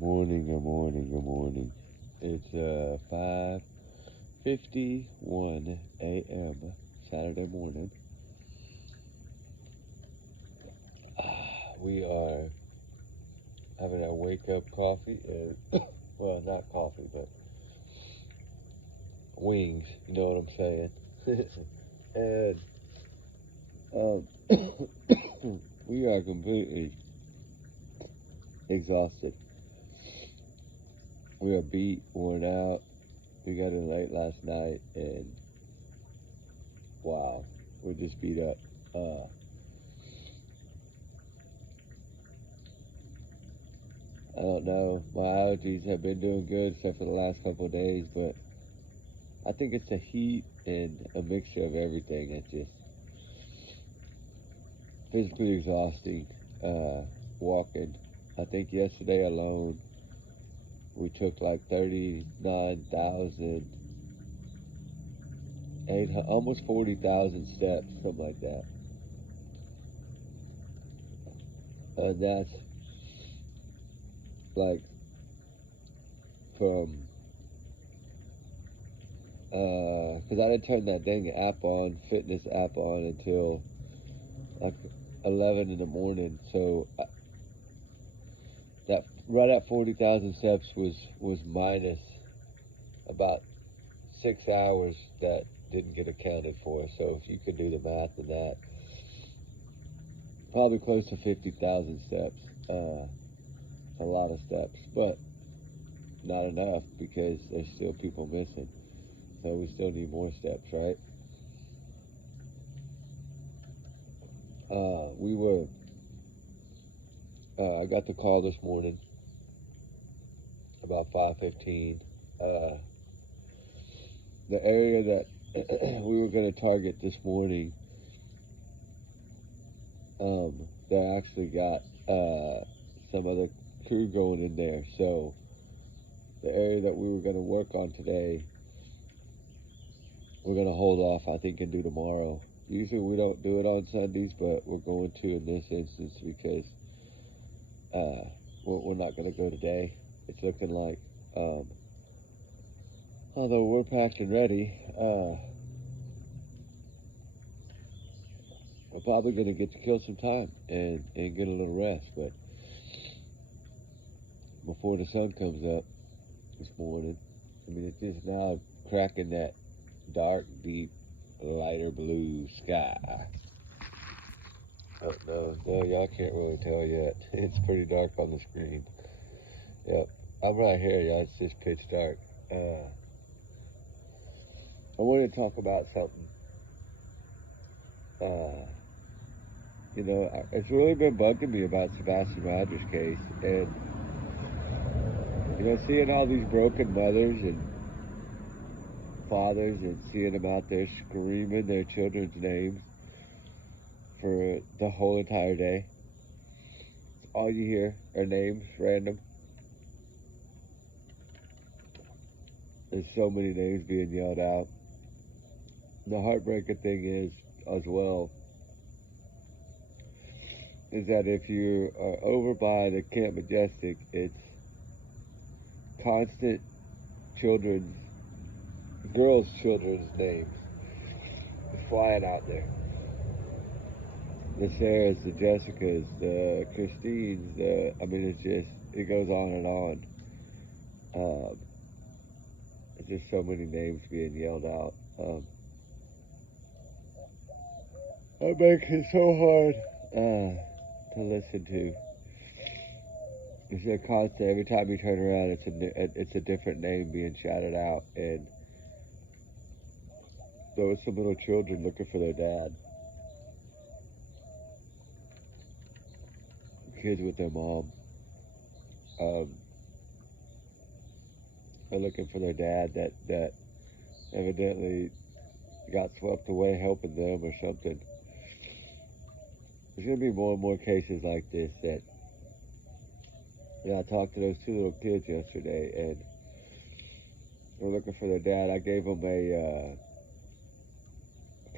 Good morning, good morning. It's 5:51 a.m. Saturday morning. We are having our wake up coffee and well, not coffee, but wings. You know what I'm saying? and um, we are completely exhausted. We are beat, worn out. We got in late last night, and wow, we're just beat up. I don't know. My allergies have been doing good except for the last couple of days, but I think it's the heat and a mixture of everything that's just physically exhausting. Uh, Walking. I think yesterday alone we took like 39,800, almost 40,000 steps, something like that. And that's like from, because I didn't turn that dang app on, fitness app on until like 11 in the morning. So that right at 40,000 steps was minus about 6 hours that didn't get accounted for. So if you could do the math on that, probably close to 50,000 steps. A lot of steps, but not enough because there's still people missing. So we still need more steps, right? We were. I got the call this morning about 5:15. Uh, the area that we were going to target this morning, they actually got some other crew going in there. So the area that we were going to work on today, we're going to hold off, I think, and do tomorrow. Usually we don't do it on Sundays, but we're going to in this instance because we're not going to go today. It's looking like, although we're packed and ready, we're probably going to get to kill some time and get a little rest. But before the sun comes up this morning, I mean, it's just now cracking that dark, deep, lighter blue sky. Oh, no, y'all can't really tell yet. It's pretty dark on the screen. Yep, I'm right here, y'all. It's just pitch dark. I wanted to talk about something. Uh, it's really been bugging me about Sebastian Rogers' case, and seeing all these broken mothers and fathers, and seeing them out there screaming their children's names for the whole entire day. All you hear are names, random. There's so many names being yelled out. The heartbreaking thing is, as well, is that if you are over by the Camp Majestic, it's constant children's, girls' children's names flying out there. The Sarahs, the Jessicas, the Christines, it goes on and on. Um, there's just so many names being yelled out. It makes it so hard to listen to. It's a constant. Every time you turn around, it's a different name being shouted out, and there was some little children looking for their dad, kids with their mom. Um, they're looking for their dad that evidently got swept away helping them or something. There's gonna be more and more cases like this. That I talked to those two little kids yesterday, and they're looking for their dad. I gave them I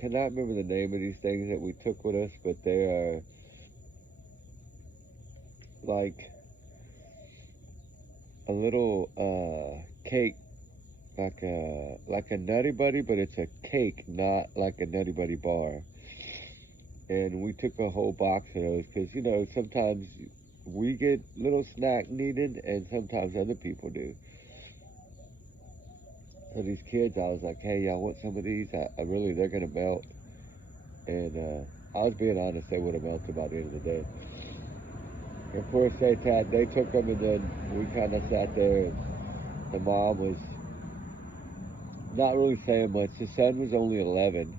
cannot remember the name of these things that we took with us, but they are like a little cake, like a Nutty Buddy, but it's a cake, not like a Nutty Buddy bar. And we took a whole box of those because, you know, sometimes we get little snack needed and sometimes other people do. So these kids, I was like, hey, y'all want some of these? I really, they're going to melt. And I was being honest, they would have melted by the end of the day. And of course, they took them, and then we kind of sat there. And the mom was not really saying much. The son was only 11.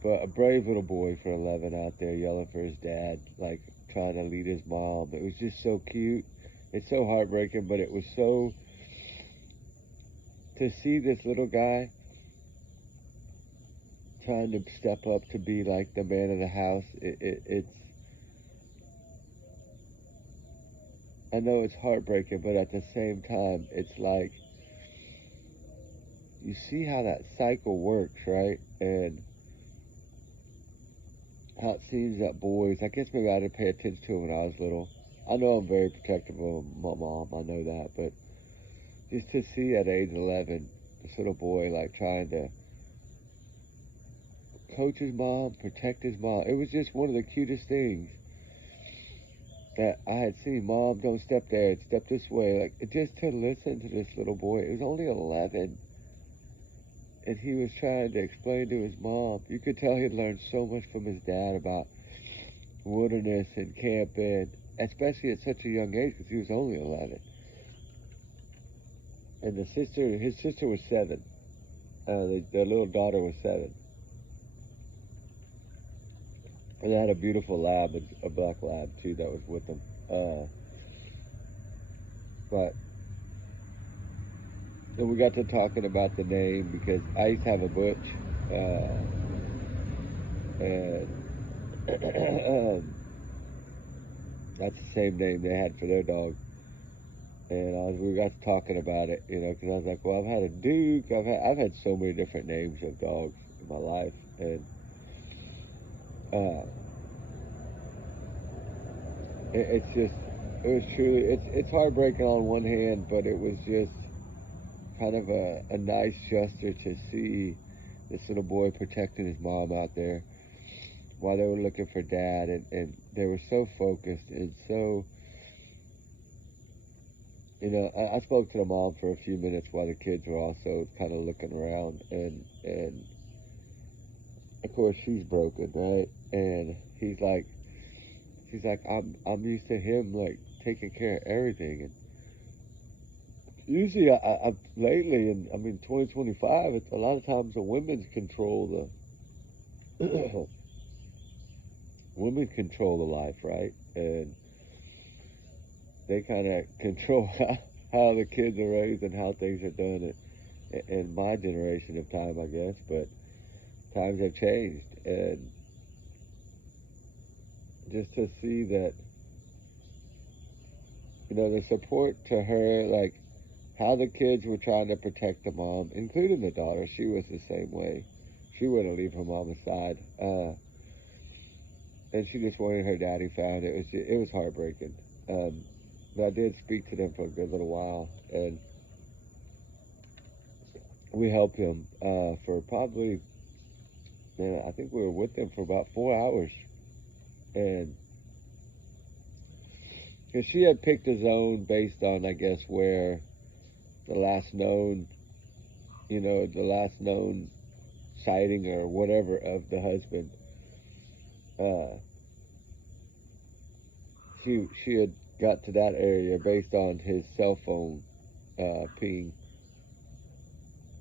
But a brave little boy for 11 out there yelling for his dad, like trying to lead his mom. It was just so cute. It's so heartbreaking, but it was so, to see this little guy trying to step up to be like the man of the house. It's, I know it's heartbreaking, but at the same time, it's like, you see how that cycle works, right? And how it seems that boys, I guess maybe I didn't pay attention to it when I was little. I know I'm very protective of my mom, I know that, but just to see at age 11, this little boy like trying to coach his mom, protect his mom, it was just one of the cutest things that I had seen. Mom, don't step there, step this way. Like, just to listen to this little boy, it was only 11, and he was trying to explain to his mom. You could tell he'd learned so much from his dad about wilderness and camping, especially at such a young age because he was only 11. And his sister was 7. Their little daughter was 7. And they had a beautiful lab, a black lab too, that was with them. But then we got to talking about the name because I used to have a butch, and that's the same name they had for their dog. And we got to talking about it, you know, because I was like, well, I've had a Duke, I've had so many different names of dogs in my life, and it's just, it was truly, it's heartbreaking on one hand, but it was just kind of a nice gesture to see this little boy protecting his mom out there while they were looking for dad, and they were so focused and so, you know, I spoke to the mom for a few minutes while the kids were also kind of looking around, and of course she's broken, right? And she's like, I'm used to him like taking care of everything, and usually I lately, and I mean 2025, it's a lot of times the the women control the life, right? And they kind of control how the kids are raised and how things are done in my generation of time, I guess. But times have changed, and just to see that, you know, the support to her, like how the kids were trying to protect the mom, including the daughter. She was the same way. She wouldn't leave her mom aside, and she just wanted her daddy found. It was heartbreaking. But I did speak to them for a good little while, and we helped him for probably, man, I think we were with them for about 4 hours, and because she had picked a zone based on, I guess, where the last known, you know, the last known sighting or whatever of the husband. Uh, she had got to that area based on his cell phone ping,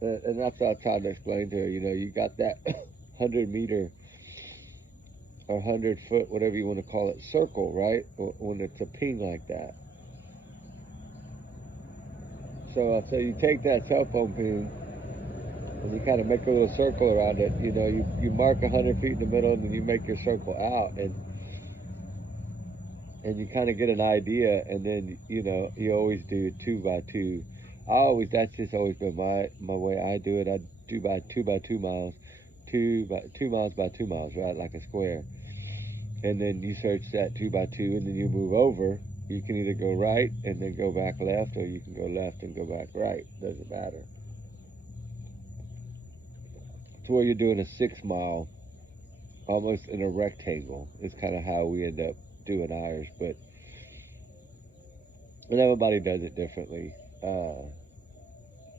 and that's what I tried to explain to her. You know, you got that 100 meter or 100 foot, whatever you want to call it, circle, right? When it's a ping like that. So you take that cell phone ping and you kind of make a little circle around it. You know, you mark 100 feet in the middle, and then you make your circle out, and you kind of get an idea, and then, you know, you always do 2 by 2. That's just always been my way I do it. I do by 2 by 2 miles, 2 miles by 2 miles, right, like a square. And then you search that 2 by 2, and then you move over, You can either go right and then go back left, or you can go left and go back right. Doesn't matter. To where you're doing a 6 mile, almost in a rectangle, is kind of how we end up doing ours. But and everybody does it differently.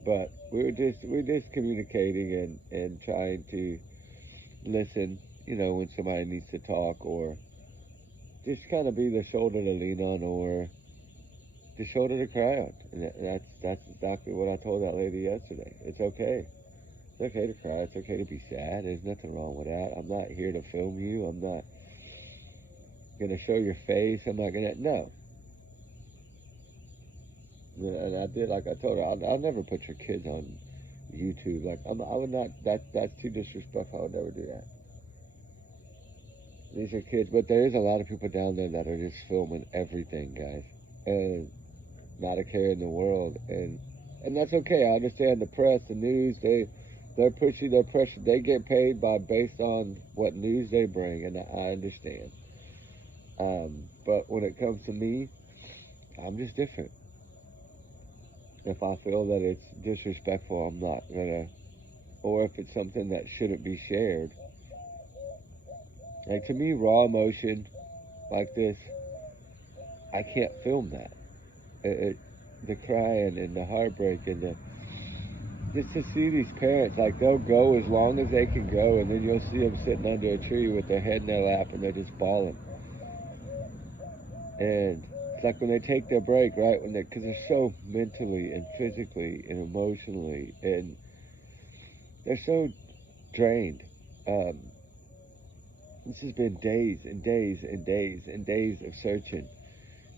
But we're just communicating and trying to listen. When somebody needs to talk, or just kind of be the shoulder to lean on, or the shoulder to cry on. And that's exactly what I told that lady yesterday. It's okay. It's okay to cry. It's okay to be sad. There's nothing wrong with that. I'm not here to film you. I'm not gonna show your face. I'm not gonna. No. And I did, like I told her, I'll never put your kids on YouTube. Like I would not. That's too disrespectful. I would never do that. These are kids, but there is a lot of people down there that are just filming everything, guys, and not a care in the world, and that's okay. I understand the press, the news. They're pushing their pressure. They get paid based on what news they bring, and I understand. But when it comes to me, I'm just different. If I feel that it's disrespectful, I'm not gonna, or if it's something that shouldn't be shared. Like, to me, raw emotion like this, I can't film that. The crying and the heartbreak and just to see these parents, like, they'll go as long as they can go, and then you'll see them sitting under a tree with their head in their lap and they're just bawling. And it's like when they take their break, right? Because they're so mentally and physically and emotionally, and they're so drained. This has been days and days and days and days of searching,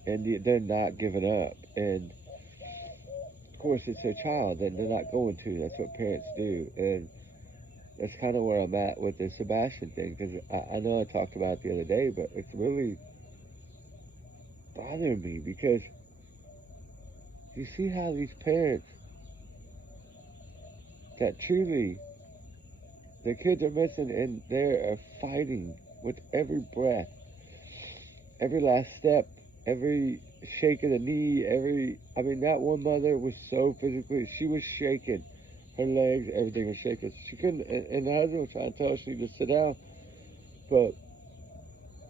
and they're not giving up. And of course, it's their child, and they're not going to. That's what parents do, and that's kind of where I'm at with the Sebastian thing. Because I know I talked about it the other day, but it's really bothering me, because you see how these parents that truly their kids are missing, and they are fighting with every breath, every last step, every shake of the knee, I mean, that one mother was so physically, she was shaking. Her legs, everything was shaking. She couldn't, and the husband was trying to tell her she to sit down, but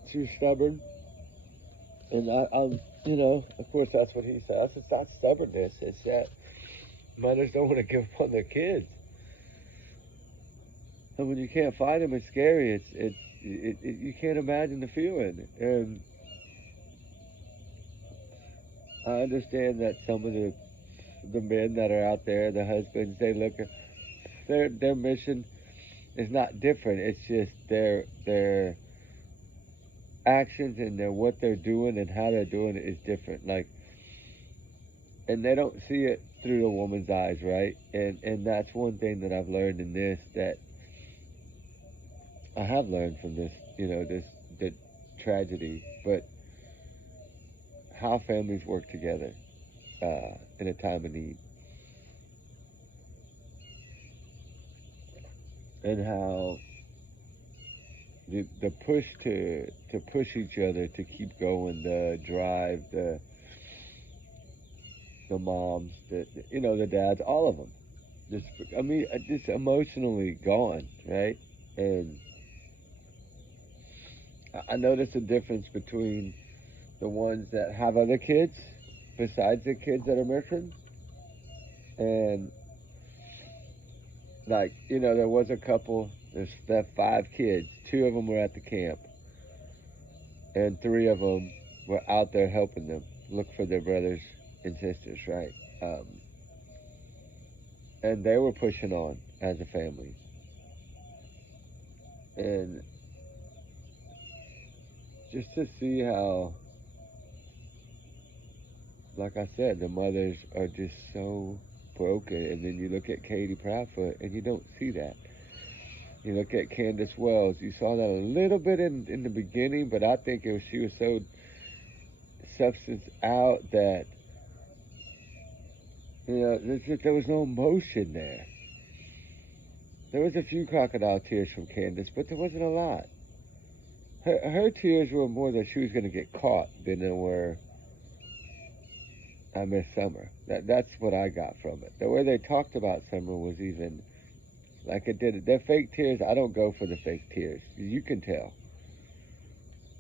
she was stubborn. And of course, that's what he says. It's not stubbornness. It's that mothers don't want to give up on their kids. And when you can't find them, it's scary. You can't imagine the feeling. And I understand that some of the men that are out there, the husbands, they look at their mission is not different. It's just their actions and what they're doing and how they're doing it is different. Like, and they don't see it through the woman's eyes, right? And that's one thing that I've learned in this, that I have learned from this, the tragedy, but how families work together in a time of need, and how the push to push each other to keep going, the drive, the moms, the dads, all of them, just emotionally gone, right? And I notice a difference between the ones that have other kids besides the kids that are missing. And, like, there was a couple, there's that 5 kids. 2 of them were at the camp, and 3 of them were out there helping them look for their brothers and sisters, right? And they were pushing on as a family. And just to see how, like I said, the mothers are just so broken. And then you look at Katie Proudfoot, and you don't see that. You look at Candace Wells. You saw that a little bit in the beginning, but I think she was so substance out that, there was no emotion there. There was a few crocodile tears from Candace, but there wasn't a lot. Her tears were more that she was going to get caught than they were I miss summer. That's what I got from it. The way they talked about summer was even like it did. They're fake tears. I don't go for the fake tears. You can tell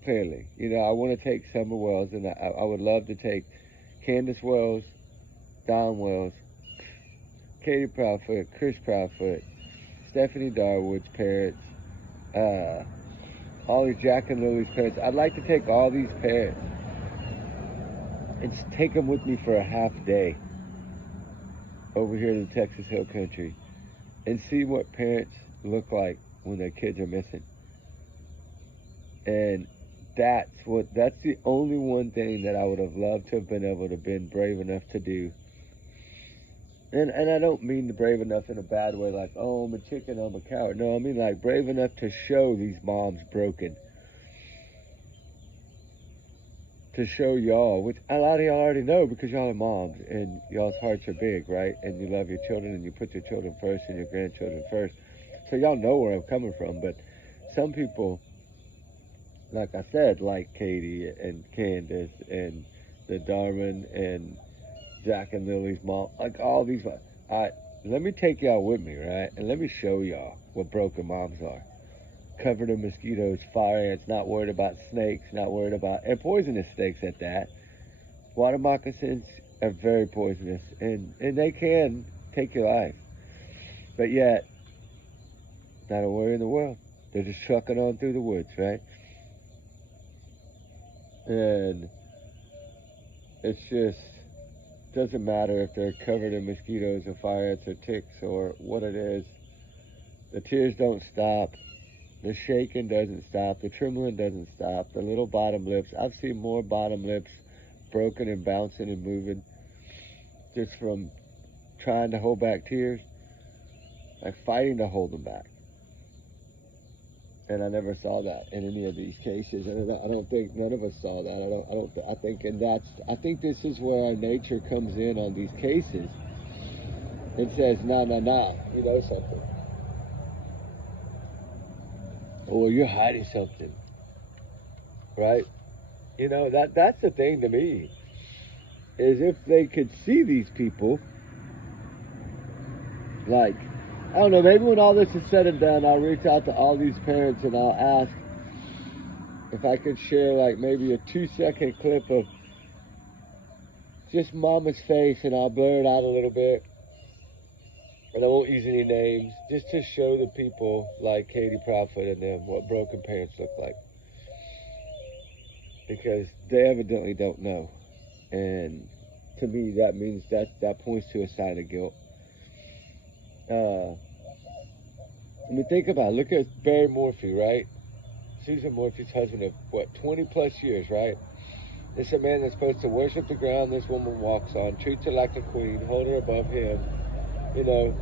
clearly. You know, I want to take Summer Wells, and I would love to take Candace Wells, Don Wells, Katie Proudfoot, Chris Proudfoot, Stephanie Darwood's parents, all these Jack and Lily's parents. I'd like to take all these parents and take them with me for a half day over here to the Texas Hill Country and see what parents look like when their kids are missing. And that's the only one thing that I would have loved to have been able to been brave enough to do. And I don't mean brave enough in a bad way, like, oh, I'm a chicken, I'm a coward. No, I mean like brave enough to show these moms broken. To show y'all, which a lot of y'all already know because y'all are moms and y'all's hearts are big, right? And you love your children and you put your children first and your grandchildren first. So y'all know where I'm coming from. But some people, like I said, like Katie and Candace and the Darwin and Jack and Lily's mom, like all these, let me take y'all with me, right? And let me show y'all what broken moms are. Covered in mosquitoes, fire ants, not worried about snakes, not worried about, and poisonous snakes at that. Water moccasins are very poisonous, and they can take your life. But yet, not a worry in the world. They're just trucking on through the woods, right? And it's just, doesn't matter if they're covered in mosquitoes or fire ants or ticks or what it is. The tears don't stop. The shaking doesn't stop. The trembling doesn't stop. The little bottom lips. I've seen more bottom lips broken and bouncing and moving just from trying to hold back tears, like fighting to hold them back. And I never saw that in any of these cases. And I don't think none of us saw that. I think this is where our nature comes in on these cases and says, no, you know something. Or you're hiding something, right? You know, that's the thing to me, is if they could see these people, like, I don't know, maybe when all this is said and done, I'll reach out to all these parents and I'll ask if I could share, like, maybe a 2-second clip of just mama's face, and I'll blur it out a little bit. And I won't use any names, just to show the people like Katie Proudfoot and them what broken parents look like. Because they evidently don't know. And to me, that means that points to a sign of guilt. I mean, think about it. Look at Barry Morphy, right? Susan Morphy's husband of, 20 plus years, right? This is a man that's supposed to worship the ground this woman walks on, treats her like a queen, hold her above him. You know,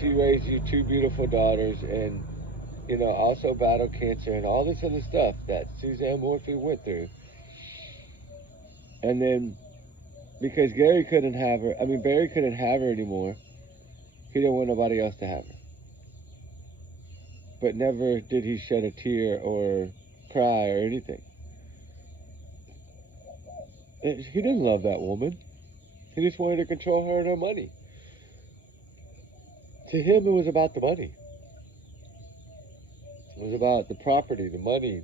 she raised you 2 beautiful daughters and, you know, also battled cancer and all this other stuff that Suzanne Morphy went through. And then, because Barry couldn't have her anymore, he didn't want nobody else to have her. But never did he shed a tear or cry or anything. He didn't love that woman. He just wanted to control her and her money. To him, it was about the money. It was about the property, the money.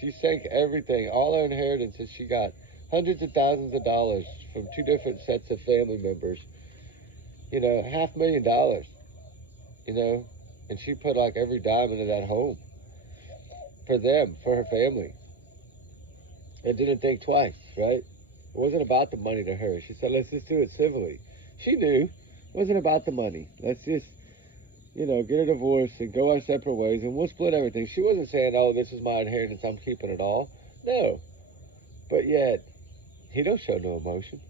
She sank everything, all her inheritances. She got hundreds of thousands of dollars from 2 different sets of family members. You know, $500,000. You know, and she put like every dime into that home for them, for her family, and didn't think twice, right? It wasn't about the money to her. She said, let's just do it civilly. She knew it wasn't about the money. Let's just, you know, get a divorce and go our separate ways and we'll split everything. She wasn't saying, oh, this is my inheritance, I'm keeping it all. No. But yet, he don't show no emotion.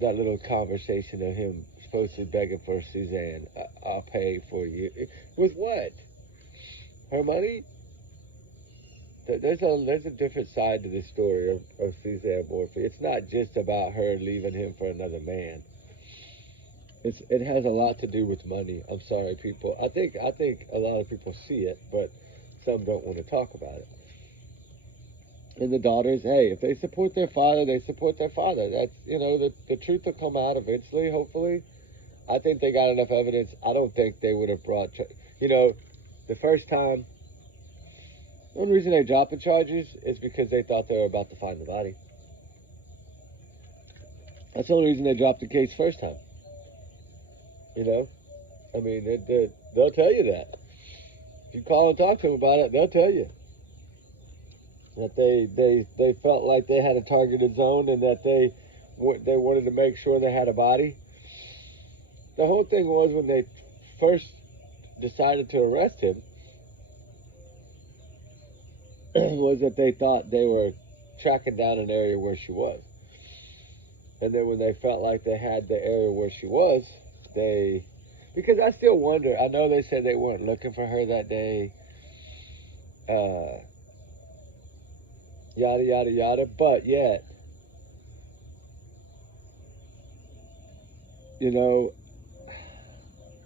That little conversation of him supposedly begging for Suzanne, I'll pay for you. With what? Her money? There's a different side to this story of Suzanne Morphy. It's not just about her leaving him for another man. It has a lot to do with money. I'm sorry, people. I think a lot of people see it, but some don't want to talk about it. And the daughters, hey, if they support their father, they support their father. That's, the truth will come out eventually, hopefully. I think they got enough evidence. I don't think they would have brought, the first time, the only reason they dropped the charges is because they thought they were about to find the body. That's the only reason they dropped the case first time. I mean, they'll tell you that. If you call and talk to them about it, they'll tell you that they felt like they had a targeted zone and that they wanted to make sure they had a body. The whole thing was when they first decided to arrest him was that they thought they were tracking down an area where she was. And then when they felt like they had the area where she was, because I still wonder, I know they said they weren't looking for her that day, yada, yada, yada, but yet,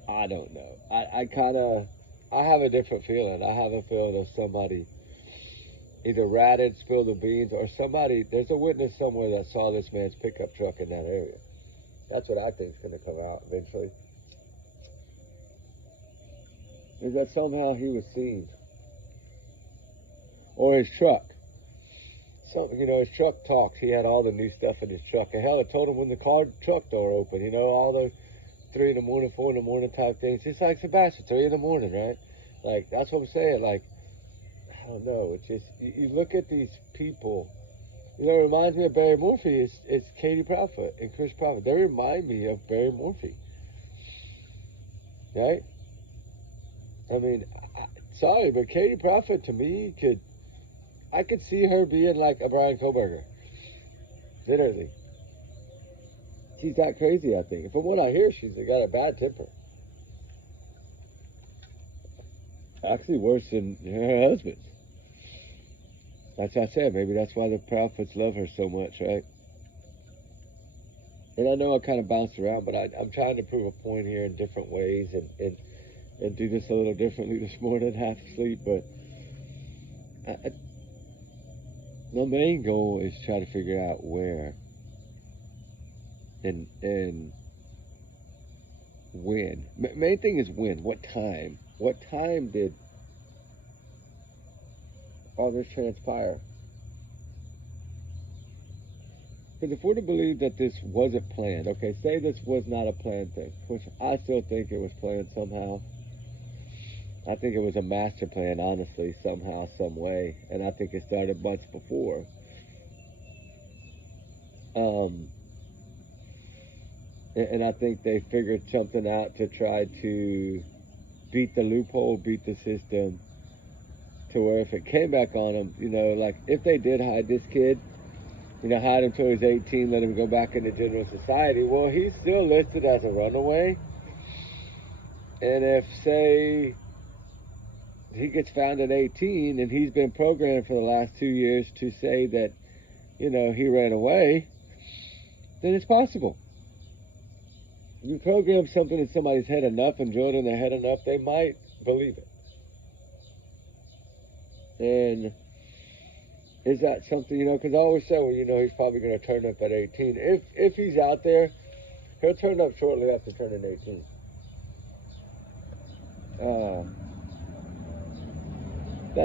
I don't know. I have a different feeling. I have a feeling of somebody either ratted, spilled the beans, or there's a witness somewhere that saw this man's pickup truck in that area. That's what I think is going to come out eventually. Is that somehow he was seen. Or his truck. His truck talks. He had all the new stuff in his truck. And hell, it told him when the truck door opened, all the 3 in the morning, 4 in the morning type things. Just like Sebastian, 3 in the morning, right? Like, that's what I'm saying. Like, I don't know. It's just, you look at these people, it reminds me of Barry Morphy. It's Katie Proudfoot and Chris Proudfoot. They remind me of Barry Morphy. Right? I mean, sorry, but Katie Proudfoot to me I could see her being like a Brian Koberger. Literally. She's that crazy, I think. From what I hear, she's got a bad temper. Actually worse than her husband. That's what I said. Maybe that's why the Proudfoots love her so much, right? And I know I kind of bounced around, but I'm trying to prove a point here in different ways and do this a little differently this morning, half asleep. But the main goal is try to figure out where and when. Main thing is when. What time? What time did all this transpire? Because if we're to believe that this wasn't planned, okay, say this was not a planned thing, which I still think it was planned somehow. I think it was a master plan, honestly, somehow, some way. And I think it started months before. And I think they figured something out to try to beat the loophole, beat the system, to where if it came back on them, like if they did hide this kid, hide him till he's 18, let him go back into general society, well, he's still listed as a runaway. And if, say, he gets found at 18 and he's been programmed for the last 2 years to say that, he ran away, then it's possible. You program something in somebody's head enough and drill it in their head enough, they might believe it. And is that something, because I always say, well, he's probably going to turn up at 18. If he's out there, he'll turn up shortly after turning 18.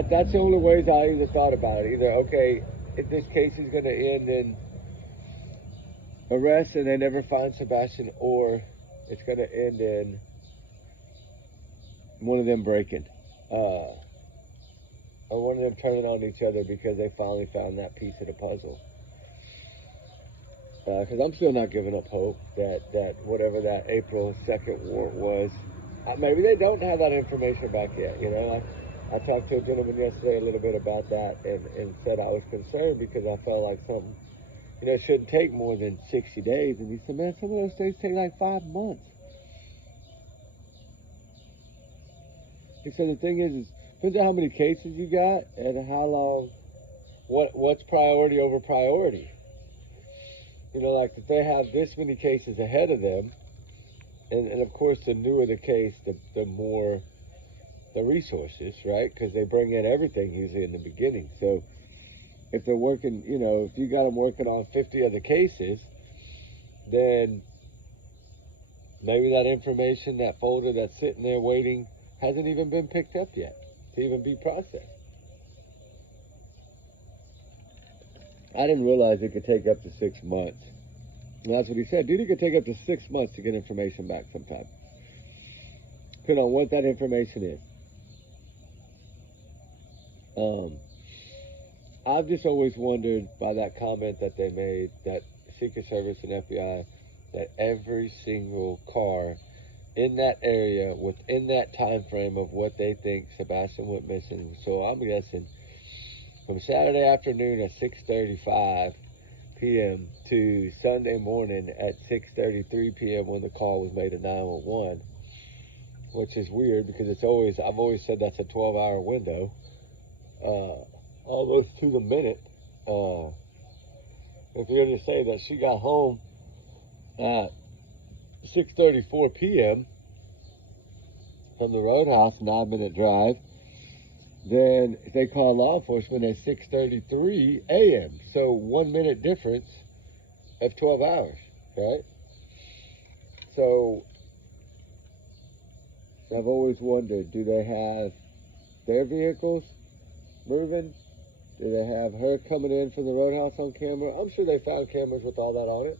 That's the only ways I either thought about it. Either, okay, if this case is going to end in arrest and they never find Sebastian, or it's going to end in one of them breaking. Or one of them turning on each other because they finally found that piece of the puzzle. Because I'm still not giving up hope that whatever that April 2nd warrant was, maybe they don't have that information back yet. I talked to a gentleman yesterday a little bit about that and said I was concerned because I felt like something, it shouldn't take more than 60 days. And he said, man, some of those things take like 5 months. He said the thing is depends on how many cases you got and how long, what's priority over priority. Like if they have this many cases ahead of them, and of course the newer the case, the more the resources, right? Because they bring in everything usually in the beginning. So if they're working, if you got them working on 50 other cases, then maybe that information, that folder that's sitting there waiting, hasn't even been picked up yet to even be processed. I didn't realize it could take up to 6 months. And that's what he said. Dude, it could take up to 6 months to get information back sometime, depending on what that information is. I've just always wondered by that comment that they made, that Secret Service and FBI, that every single car in that area within that time frame of what they think Sebastian went missing. So I'm guessing from Saturday afternoon at 6:35 p.m. to Sunday morning at 6:33 p.m. when the call was made at 911, which is weird because I've always said that's a 12-hour window, almost to the minute. If you're going to say that she got home at 6:34 p.m. from the roadhouse, 9-minute drive, then they call law enforcement at 6:33 a.m. So 1 minute difference of 12 hours, right? So I've always wondered, do they have their vehicles moving? Do they have her coming in from the roadhouse on camera? I'm sure they found cameras with all that on it.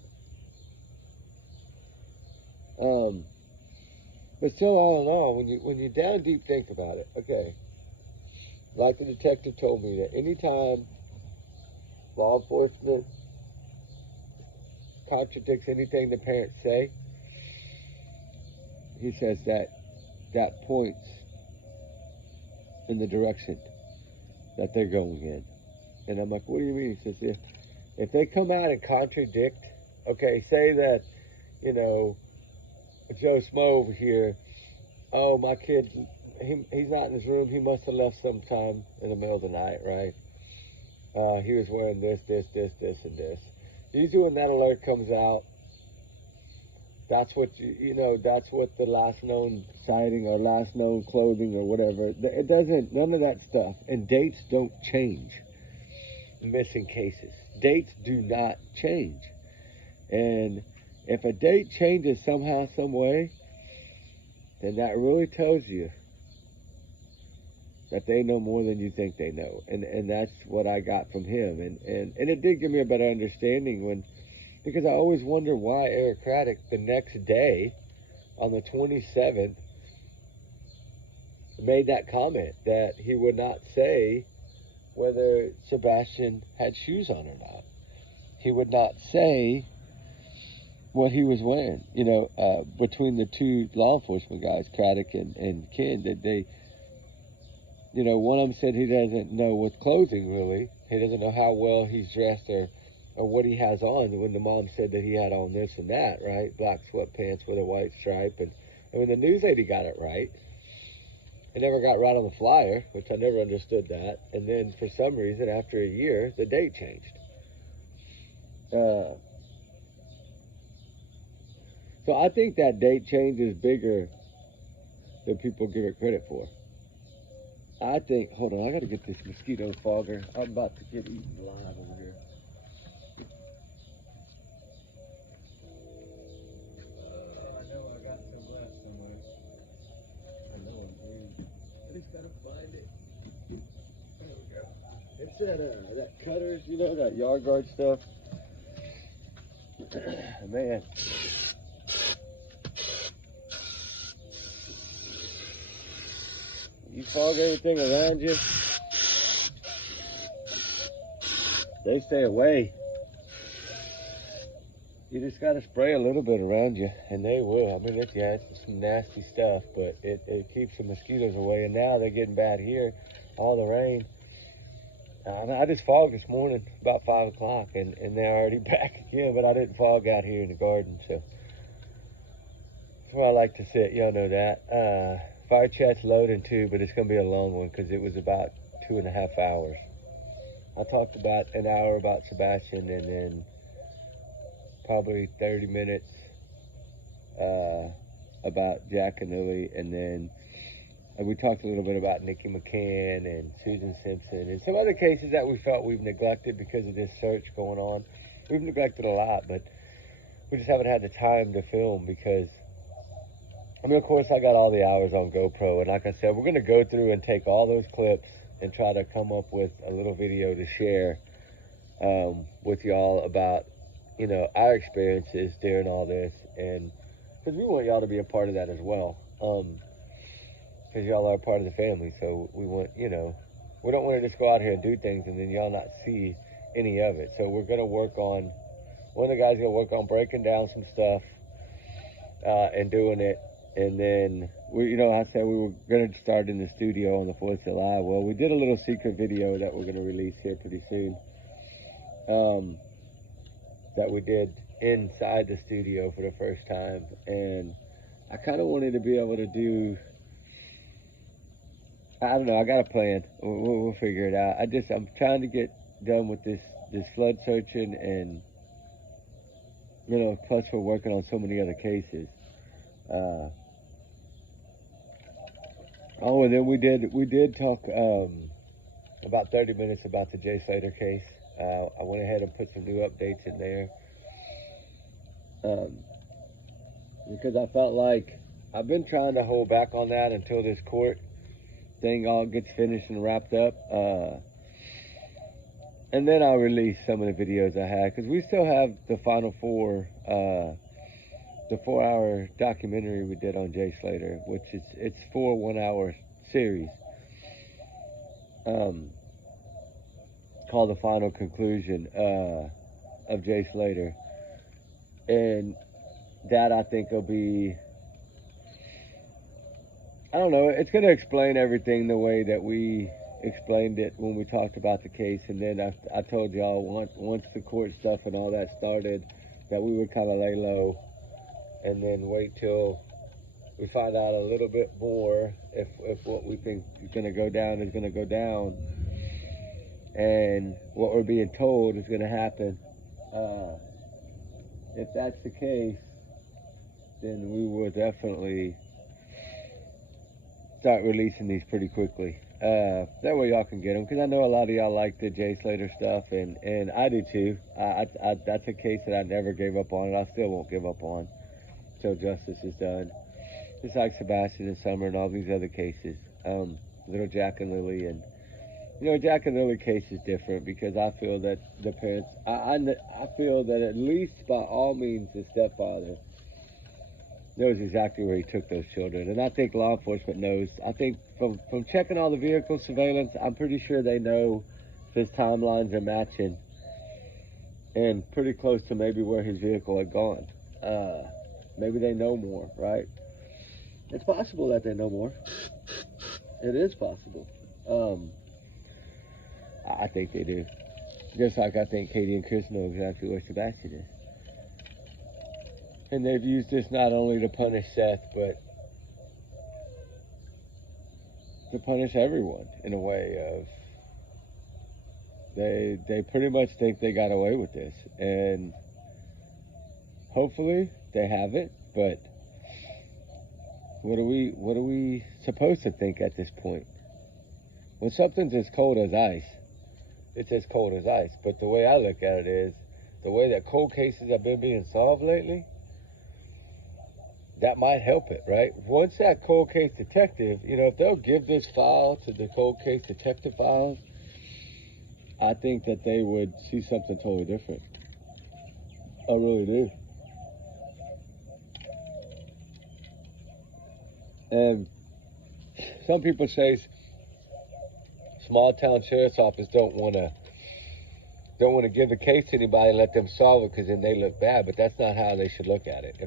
But still, all in all, when you down deep think about it, okay, like the detective told me, that anytime law enforcement contradicts anything the parents say, he says that points in the direction that they're going in. And I'm like, what do you mean? He says, if they come out and contradict, okay, say that, Joe Smo over here, oh, my kid, he's not in his room, he must have left sometime in the middle of the night, right? He was wearing this, and this. Usually when that alert comes out, that's what that's what the last known sighting or last known clothing or whatever. It doesn't, none of that stuff. And dates don't change missing cases. Dates do not change. And if a date changes somehow, some way, then that really tells you that they know more than you think they know. And that's what I got from him. And it did give me a better understanding because I always wonder why Eric Craddock the next day on the 27th made that comment that he would not say whether Sebastian had shoes on or not. He would not say what he was wearing. Between the two law enforcement guys, Craddock and Ken, that they, one of them said he doesn't know with clothing really. He doesn't know how well he's dressed or what he has on, when the mom said that he had on this and that, right? Black sweatpants with a white stripe. And when the news lady got it right, it never got right on the flyer, which I never understood that. And then for some reason, after a year, the date changed. So I think that date change is bigger than people give it credit for. I think, hold on, I gotta get this mosquito fogger. I'm about to get eaten live over here. I know I got some left somewhere. I know I'm green. I just gotta find it. There we go. It's that cutters, that yard guard stuff. Man. You fog everything around you, they stay away. You just got to spray a little bit around you, and they will. I mean, it's some nasty stuff, but it keeps the mosquitoes away. And now they're getting bad here, all the rain. I just fogged this morning about 5 o'clock, and they're already back again, but I didn't fog out here in the garden, so that's where I like to sit. Y'all know that. Fire chat's loading too, but it's going to be a long one because it was about 2.5 hours. I talked about an hour about Sebastian, and then probably 30 minutes about Jack and Lily, and then And we talked a little bit about Nikki McCann and Susan Simpson and some other cases that we felt we've neglected because of this search going on. We've neglected a lot, but we just haven't had the time to film because, I mean, of course, I got all the hours on GoPro. And like I said, we're going to go through and take all those clips and try to come up with a little video to share with y'all about, you know, our experiences during all this. And because we want y'all to be a part of that as well. Because y'all are a part of the family. So we want, you know, we don't want to just go out here and do things and then y'all not see any of it. So we're going to work on, one of the guys going to work on breaking down some stuff and doing it. And then, you know, I said we were going to start in the studio on the 4th of July. Well, we did a little secret video that we're going to release here pretty soon. That we did inside the studio for the first time. And I kind of wanted to be able to do, I don't know, I got a plan. We'll figure it out. I'm trying to get done with this flood searching, and, you know, plus we're working on so many other cases. Oh, and then we did talk about 30 minutes about the Jay Slater case. I went ahead and put some new updates in there because I felt like I've been trying to hold back on that until this court thing all gets finished and wrapped up. And then I'll release some of the videos I had, because we still have the final four, the 4-hour documentary we did on Jay Slater, which it's 4 1-hour series, called The Final Conclusion of Jay Slater. And that, I think, will be, I don't know, it's going to explain everything the way that we explained it when we talked about the case. And then I told y'all once the court stuff and all that started, that we would kind of lay low and then wait till we find out a little bit more if what we think is going to go down is going to go down, and what we're being told is going to happen. If that's the case, then we will definitely start releasing these pretty quickly. That way y'all can get them, because I know a lot of y'all like the Jay Slater stuff, and I do too. That's a case that I never gave up on, and I still won't give up on till justice is done. Just like Sebastian and Summer and all these other cases. Little Jack and Lily, and you know, Jack and Lily case is different because I feel that the parents, I feel that at least by all means the stepfather knows exactly where he took those children, and I think law enforcement knows. I think from checking all the vehicle surveillance, I'm pretty sure they know if his timelines are matching, and pretty close to maybe where his vehicle had gone. Maybe they know more, right? It's possible that they know more. It is possible. I think they do. Just like I think Katie and Chris know exactly where Sebastian is. And they've used this not only to punish Seth, but to punish everyone in a way of, they pretty much think they got away with this. And hopefully they haven't, but what are we supposed to think at this point? When something's as cold as ice, it's as cold as ice. But the way I look at it is, the way that cold cases have been being solved lately, that might help it, right? Once that cold case detective, you know, if they'll give this file to the cold case detective files, I think that they would see something totally different. I really do. And some people say small town sheriff's office don't want to give a case to anybody and let them solve it, because then they look bad. But that's not how they should look at it.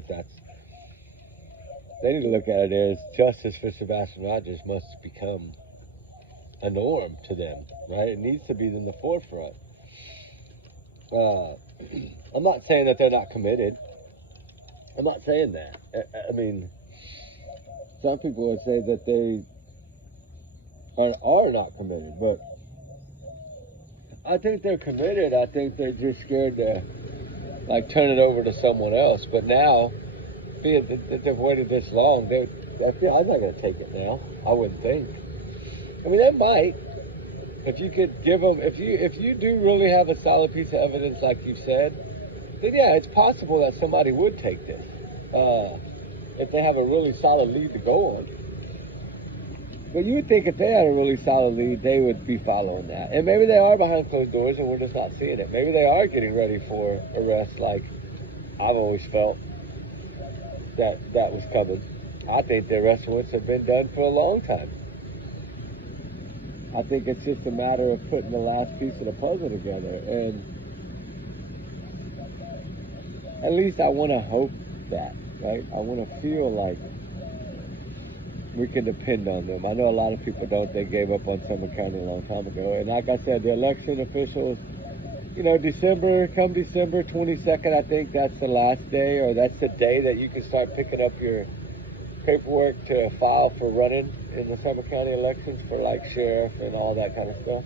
They need to look at it as justice for Sebastian Rogers must become a norm to them, right? It needs to be in the forefront. I'm not saying that they're not committed. I'm not saying that. I mean, some people would say that they are not committed, but I think they're committed. I think they're just scared to, like, turn it over to someone else. But now, being that they've waited this long, I'm not going to take it now. I wouldn't think. I mean, they might. If you could give them, if you do really have a solid piece of evidence like you said, then yeah, it's possible that somebody would take this. If they have a really solid lead to go on. But you would think if they had a really solid lead, they would be following that. And maybe they are behind closed doors and we're just not seeing it. Maybe they are getting ready for arrest like I've always felt that was coming. I think the arrest warrants have been done for a long time. I think it's just a matter of putting the last piece of the puzzle together. And at least I want to hope that, right? I want to feel like we can depend on them. I know a lot of people don't. They gave up on Sumner County a long time ago. And like I said, the election officials, you know, December 22nd, I think that's the last day, or that's the day that you can start picking up your paperwork to file for running in the Sumner County elections for like sheriff and all that kind of stuff.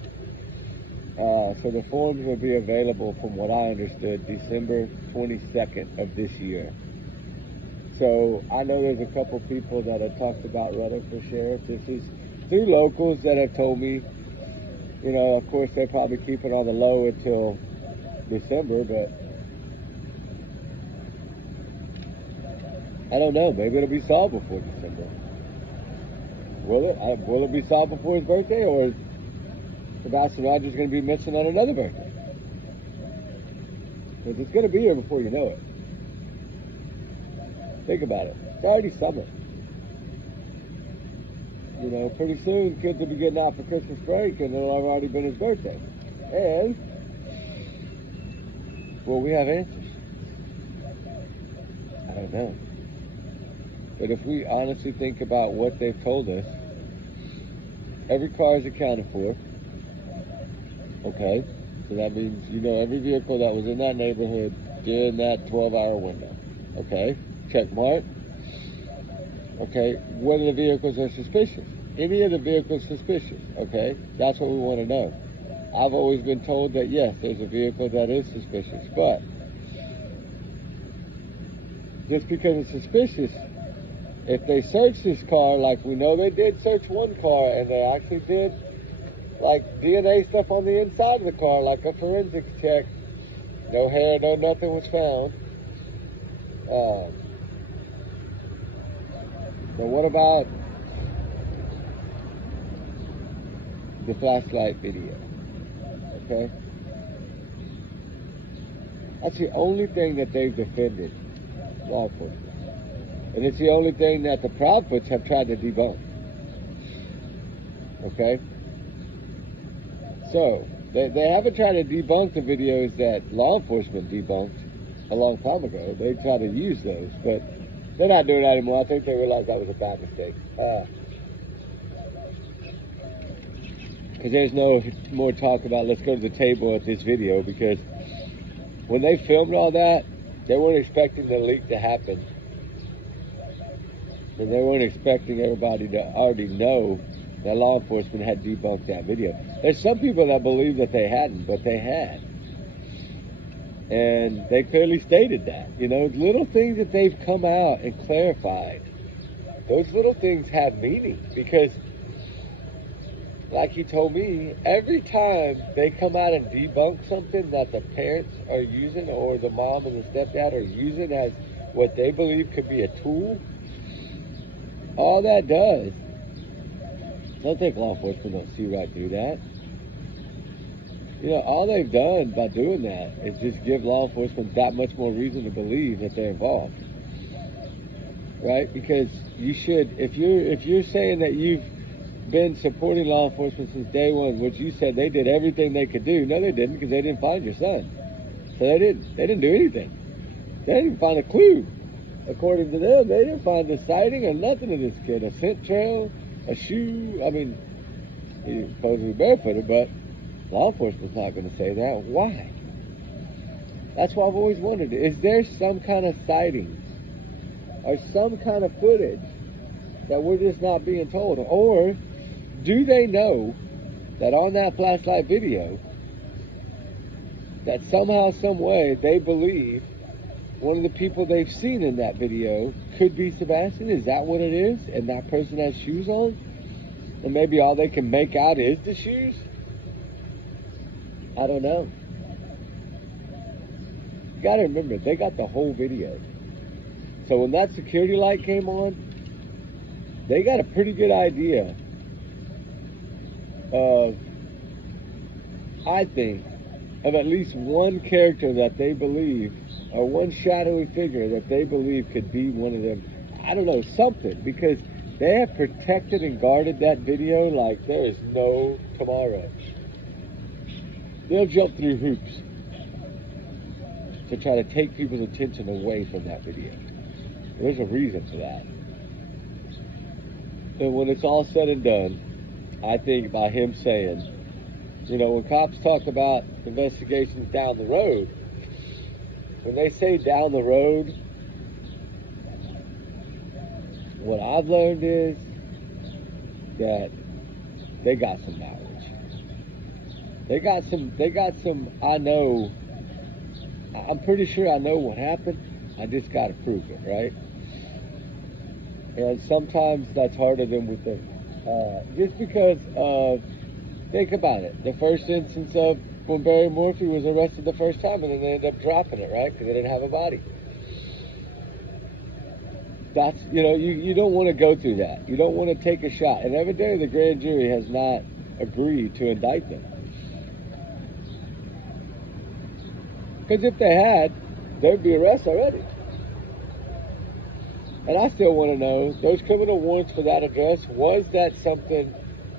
So the forms will be available, from what I understood, December 22nd of this year. So I know there's a couple people that have talked about running for sheriff. This is through locals that have told me, you know, of course they're probably keeping on the low until December, but I don't know. Maybe it'll be solved before December. Will it? Will it be solved before his birthday, or is Sebastian Rogers going to be missing on another birthday? Because it's going to be here before you know it. Think about it. It's already summer. You know, pretty soon kids will be getting out for Christmas break and it'll have already been his birthday. And, will we have answers? I don't know. But if we honestly think about what they've told us, every car is accounted for. Okay? So that means you know every vehicle that was in that neighborhood during that 12-hour window. Okay? Check mark. Okay, whether the vehicles are suspicious. Any of the vehicles suspicious, okay? That's what we want to know. I've always been told that, yes, there's a vehicle that is suspicious, but just because it's suspicious, if they search this car, like we know they did search one car, and they actually did, like, DNA stuff on the inside of the car, like a forensics check, no hair, no nothing was found. So what about the flashlight video? Okay? That's the only thing that they've defended law enforcement. And it's the only thing that the Proudfoots have tried to debunk. Okay? So, they haven't tried to debunk the videos that law enforcement debunked a long time ago. They try to use those, but they're not doing that anymore. I think they realized that was a bad mistake. Because there's no more talk about let's go to the table at this video, because when they filmed all that, they weren't expecting the leak to happen. And they weren't expecting everybody to already know that law enforcement had debunked that video. There's some people that believe that they hadn't, but they had. And they clearly stated that. You know, little things that they've come out and clarified, those little things have meaning. Because, like he told me, every time they come out and debunk something that the parents are using, or the mom and the stepdad are using as what they believe could be a tool, all that does, I don't think law enforcement don't see right through that. You know, all they've done by doing that is just give law enforcement that much more reason to believe that they're involved. Right? Because you should, if you're saying that you've been supporting law enforcement since day one, which you said they did everything they could do. No, they didn't, because they didn't find your son. So they didn't do anything. They didn't even find a clue. According to them, they didn't find a sighting or nothing of this kid. A scent trail, a shoe. I mean, he was supposed to be barefooted, but law enforcement's not going to say that. Why? That's what I've always wondered. Is there some kind of sighting or some kind of footage that we're just not being told? Or do they know that on that flashlight video that somehow, some way, they believe one of the people they've seen in that video could be Sebastian? Is that what it is? And that person has shoes on? And maybe all they can make out is the shoes? I don't know. You gotta remember, they got the whole video. So when that security light came on, they got a pretty good idea of, I think, of at least one character that they believe, or one shadowy figure that they believe could be one of them. I don't know, something, because they have protected and guarded that video like there is no tomorrow. They'll jump through hoops to try to take people's attention away from that video. There's a reason for that. And when it's all said and done, I think by him saying, you know, when cops talk about investigations down the road, when they say down the road, what I've learned is that they got some knowledge. They got some, I'm pretty sure I know what happened. I just got to prove it, right? And sometimes that's harder than we think. Just because of, think about it, the first instance of when Barry Morphy was arrested the first time and then they ended up dropping it, right? Because they didn't have a body. That's, you know, you don't want to go through that. You don't want to take a shot. And evidently the grand jury has not agreed to indict them. Because if they had, there'd be arrests already. And I still want to know, those criminal warrants for that address, was that something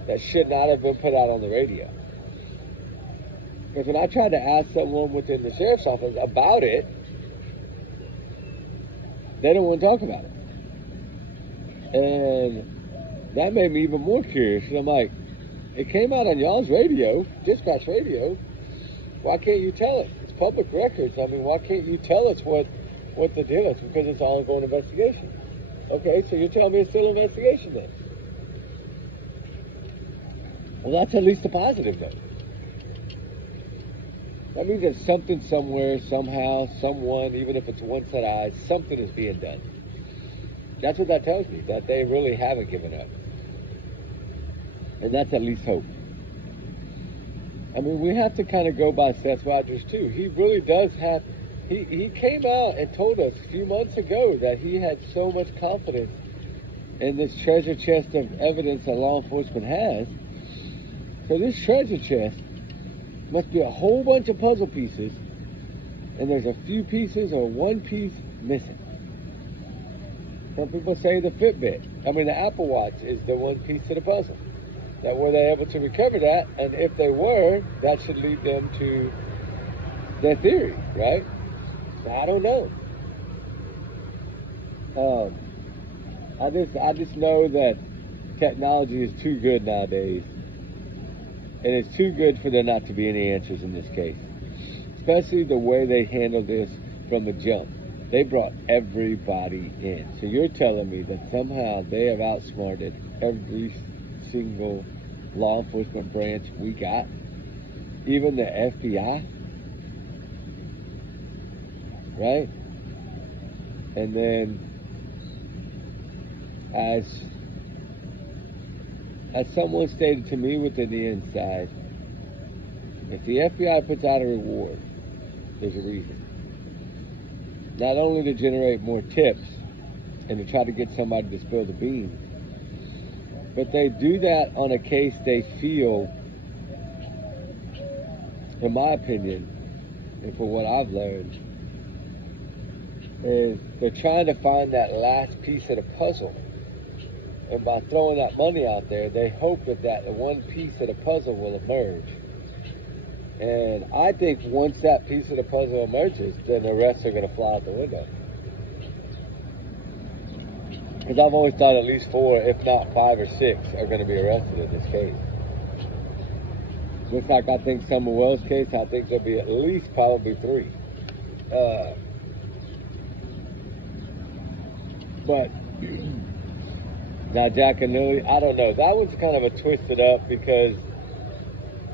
that should not have been put out on the radio? Because when I tried to ask someone within the sheriff's office about it, they don't want to talk about it. And that made me even more curious. And I'm like, it came out on y'all's radio, dispatch radio. Why can't you tell it? It's public records. I mean, why can't you tell us what the deal is? Because it's an ongoing investigation. Okay, so you're telling me it's still an investigation then? Well, that's at least a positive though. That means there's something somewhere, somehow, someone, even if it's one set of eyes, something is being done. That's what that tells me, that they really haven't given up. And that's at least hope. I mean, we have to kind of go by Seth Rogers too. He really does have, he came out and told us a few months ago that he had so much confidence in this treasure chest of evidence that law enforcement has. So this treasure chest must be a whole bunch of puzzle pieces, and there's a few pieces or one piece missing. Some people say the Fitbit, the Apple Watch is the one piece to the puzzle. That were they able to recover that, and if they were, that should lead them to their theory, right? I don't know. I just know that technology is too good nowadays. And it's too good for there not to be any answers in this case. Especially the way they handled this from the jump. They brought everybody in. So you're telling me that somehow they have outsmarted every single law enforcement branch we got? Even the FBI? Right? And then, as someone stated to me within the inside, if the FBI puts out a reward, there's a reason. Not only to generate more tips and to try to get somebody to spill the beans, but they do that on a case they feel, in my opinion, and for what I've learned, is they're trying to find that last piece of the puzzle. And by throwing that money out there, they hope that one piece of the puzzle will emerge. And I think once that piece of the puzzle emerges, then the rest are going to fly out the window. Because I've always thought at least 4, if not 5 or 6, are going to be arrested in this case. Just like I think Summer Wells' case, I think there'll be at least probably 3. But now Jack and Lily, I don't know. That one's kind of a twisted up because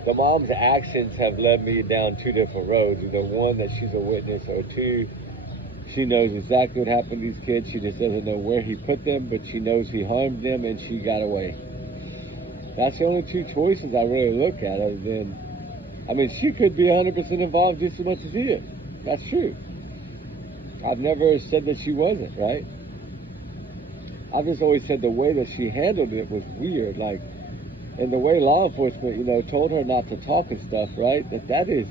the mom's actions have led me down 2 different roads. Either 1, that she's a witness, or 2, She knows exactly what happened to these kids. She just doesn't know where he put them, but she knows he harmed them and she got away. That's the only two choices I really look at, other than, I mean, she could be 100% involved just as much as he is. That's true. I've never said that she wasn't, right? I've just always said the way that she handled it was weird, like, and the way law enforcement, told her not to talk and stuff, right? That is,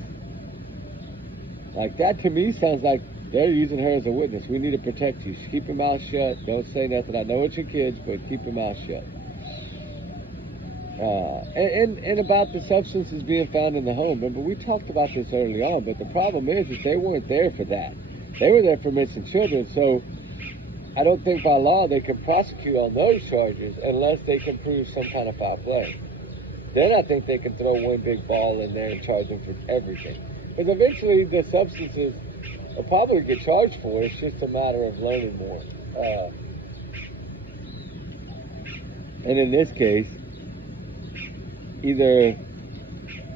like, that to me sounds like they're using her as a witness. We need to protect you. Keep your mouth shut. Don't say nothing. I know it's your kids, but keep your mouth shut. And about the substances being found in the home. Remember, we talked about this early on, but the problem is that they weren't there for that. They were there for missing children, so I don't think by law they can prosecute on those charges unless they can prove some kind of foul play. Then I think they can throw one big ball in there and charge them for everything. Because eventually the substances will probably get charged for. It's just a matter of learning more. And in this case, either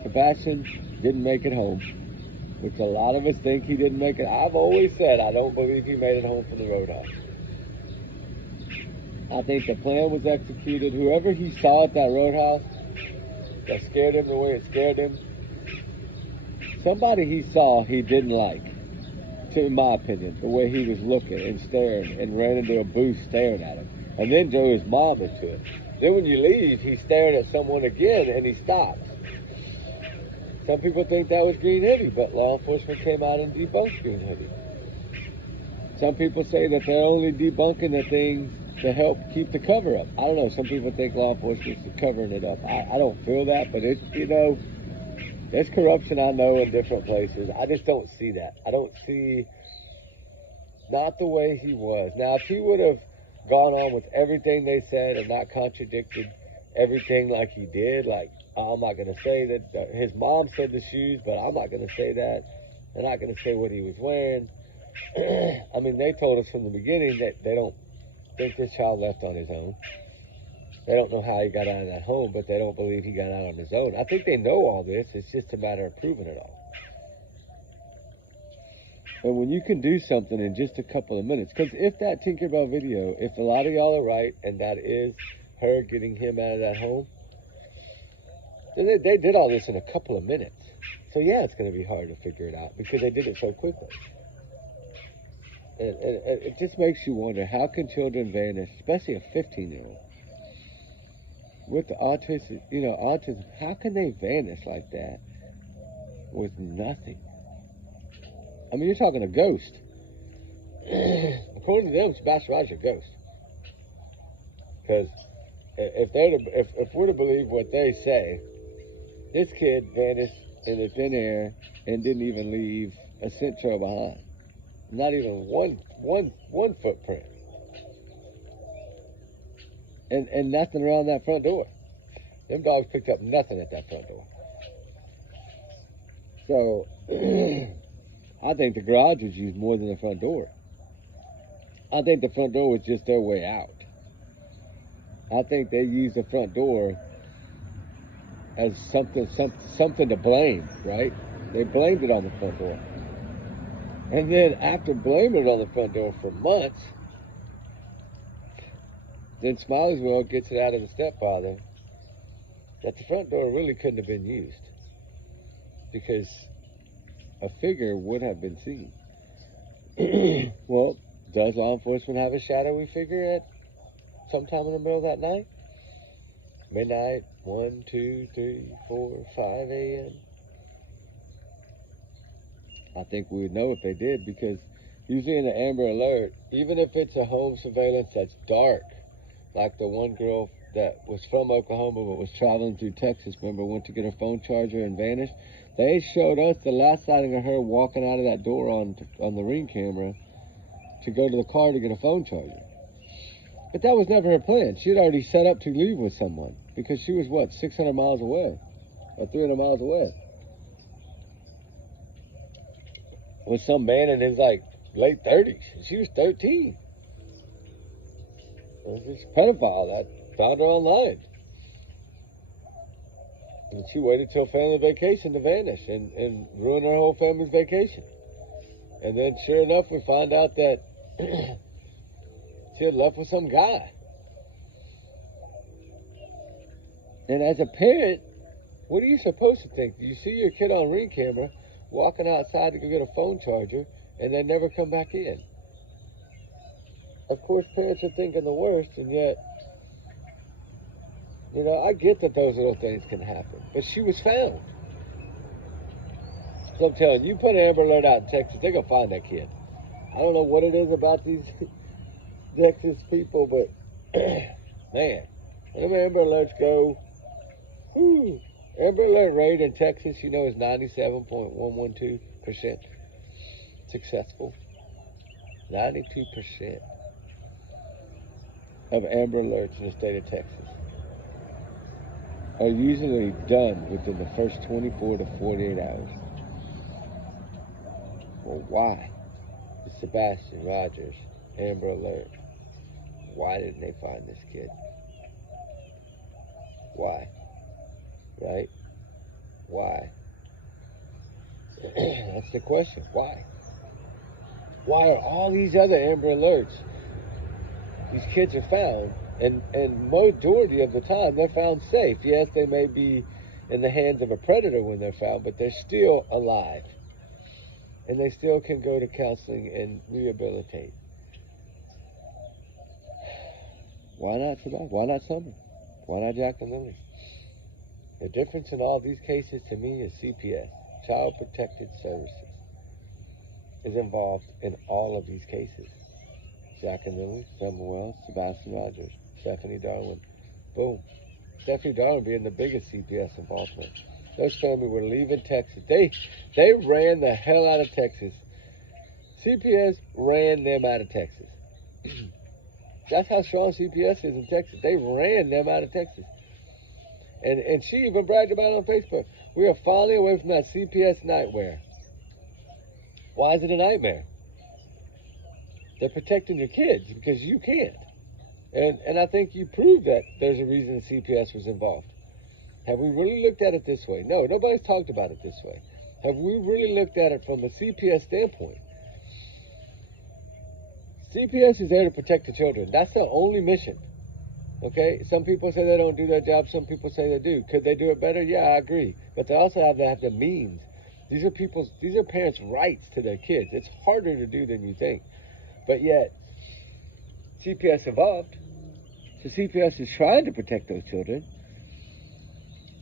Sebastian didn't make it home, which a lot of us think he didn't make it. I've always said I don't believe he made it home from the roadhouse. I think the plan was executed. Whoever he saw at that roadhouse that scared him the way it scared him, somebody he saw he didn't like, in my opinion, the way he was looking and staring, and ran into a booth staring at him. And then drew his mom into it. Then when you leave, he's staring at someone again and he stops. Some people think that was green heavy, but law enforcement came out and debunked green heavy. Some people say that they're only debunking the things to help keep the cover up. I don't know. Some people think law enforcement's covering it up. I don't feel that, but it's, there's corruption I know in different places. I just don't see that. I don't see, not the way he was. Now, if he would have gone on with everything they said and not contradicted everything like he did, like, I'm not going to say that his mom said the shoes, but I'm not going to say that. They're not going to say what he was wearing. I mean, they told us from the beginning that they don't think this child left on his own. They don't know how he got out of that home, but they don't believe he got out on his own. I think they know all this. It's just a matter of proving it all. But when you can do something in just a couple of minutes, because if that Tinkerbell video, if a lot of y'all are right, and that is her getting him out of that home, then they did all this in a couple of minutes. So yeah, it's going to be hard to figure it out because they did it so quickly. And it just makes you wonder, how can children vanish, especially a 15-year-old? With the autism, how can they vanish like that with nothing? I mean, you're talking a ghost. According to them, Sebastian Rogers is a ghost. Because if we're to believe what they say, this kid vanished in the thin air and didn't even leave a scent trail behind. Not even one footprint. And nothing around that front door. Them dogs picked up nothing at that front door. So, I think the garage was used more than the front door. I think the front door was just their way out. I think they used the front door as something to blame, right? They blamed it on the front door. And then after blaming it on the front door for months, then Smiley'sville gets it out of the stepfather that the front door really couldn't have been used because a figure would have been seen. Well, does law enforcement have a shadowy figure at sometime in the middle of that night? Midnight, 1, 2, 3, 4, 5 a.m. I think we would know if they did, because usually in an Amber Alert, even if it's a home surveillance that's dark, like the one girl that was from Oklahoma but was traveling through Texas, remember, went to get her phone charger and vanished, they showed us the last sighting of her walking out of that door on the Ring camera to go to the car to get a phone charger. But that was never her plan. She had already set up to leave with someone because she was, what, 600 miles away or 300 miles away with some man in his, like, late 30s. She was 13. It was this pedophile that found her online. And she waited till family vacation to vanish and ruin her whole family's vacation. And then sure enough, we find out that she had left with some guy. And as a parent, what are you supposed to think? You see your kid on Ring camera walking outside to go get a phone charger, and they never come back in. Of course, parents are thinking the worst, and yet, you know, I get that those little things can happen. But she was found. So I'm telling you, put an Amber Alert out in Texas, they're going to find that kid. I don't know what it is about these Texas people, but, man, when them Amber Alerts go, whew, Amber Alert rate in Texas, you know, is 97.112% successful. 92% of Amber Alerts in the state of Texas are usually done within the first 24 to 48 hours. Well, why? The Sebastian Rogers Amber Alert. Why didn't they find this kid? Why? Right? Why? That's the question. Why? Why are all these other Amber Alerts? These kids are found, and majority of the time they're found safe. Yes, they may be in the hands of a predator when they're found, but they're still alive. And they still can go to counseling and rehabilitate. Why not Sebastian? Why not Summer? Why not Jack and Lily? The difference in all these cases to me is CPS, Child Protective Services, is involved in all of these cases. Jack and Lily, Summer Wells, Sebastian Rogers, Stephanie Darwin. Boom. Stephanie Darwin being the biggest CPS involvement. Those families were leaving Texas. They ran the hell out of Texas. CPS ran them out of Texas. That's how strong CPS is in Texas. They ran them out of Texas. And she even bragged about it on Facebook. We are finally away from that CPS nightmare. Why is it a nightmare? They're protecting your kids because you can't. And I think you proved that there's a reason the CPS was involved. Have we really looked at it this way? No, nobody's talked about it this way. Have we really looked at it from a CPS standpoint? CPS is there to protect the children. That's the only mission. Okay? Some people say they don't do their job. Some people say they do. Could they do it better? Yeah, I agree. But they also have to have the means. These are parents' rights to their kids. It's harder to do than you think. But yet, CPS evolved. So CPS is trying to protect those children.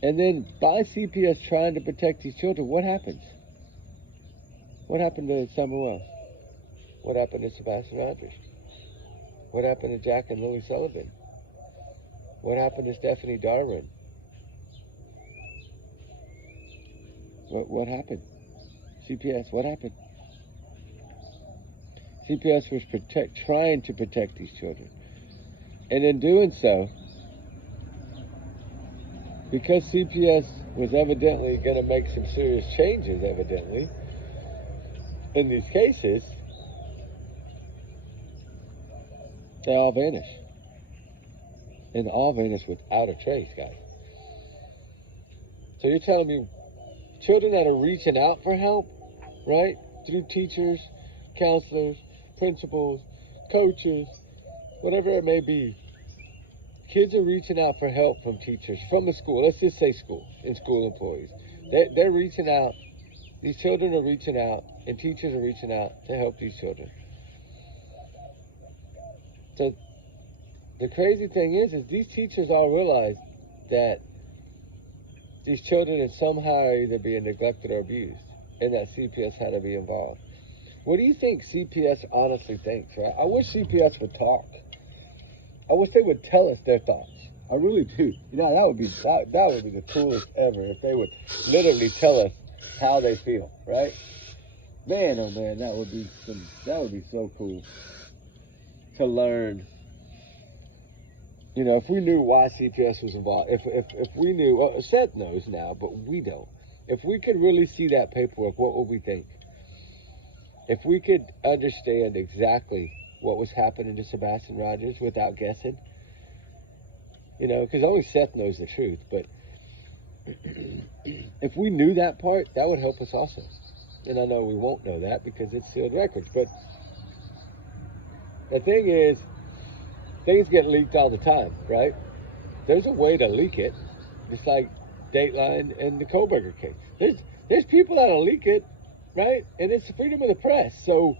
And then by CPS trying to protect these children, what happens? What happened to Summer Wells? What happened to Sebastian Rogers? What happened to Jack and Lily Sullivan? What happened to Stephanie Darwin? What happened? CPS, what happened? CPS was trying to protect these children. And in doing so, because CPS was evidently going to make some serious changes, evidently, in these cases, they all vanish. And all vanish without a trace, guys. So you're telling me children that are reaching out for help, right, through teachers, counselors, principals, coaches, whatever it may be, kids are reaching out for help from teachers, from the school. Let's just say school and school employees. They're reaching out. These children are reaching out, and teachers are reaching out to help these children. So the crazy thing is these teachers all realize that these children in somehow are either being neglected or abused, and that CPS had to be involved. What do you think CPS honestly thinks, right? I wish CPS would talk. I wish they would tell us their thoughts. I really do. You know, that would be the coolest ever if they would literally tell us how they feel, right? Man, oh man, that would be so cool to learn. You know, if we knew why CPS was involved, if we knew, well, Seth knows now, but we don't. If we could really see that paperwork, what would we think? If we could understand exactly what was happening to Sebastian Rogers without guessing, you know, because only Seth knows the truth, but if we knew that part, that would help us also. And I know we won't know that because it's sealed records. But the thing is, things get leaked all the time, right? There's a way to leak it, just like Dateline and the Koberger case. There's people that'll leak it, right? And it's the freedom of the press. So,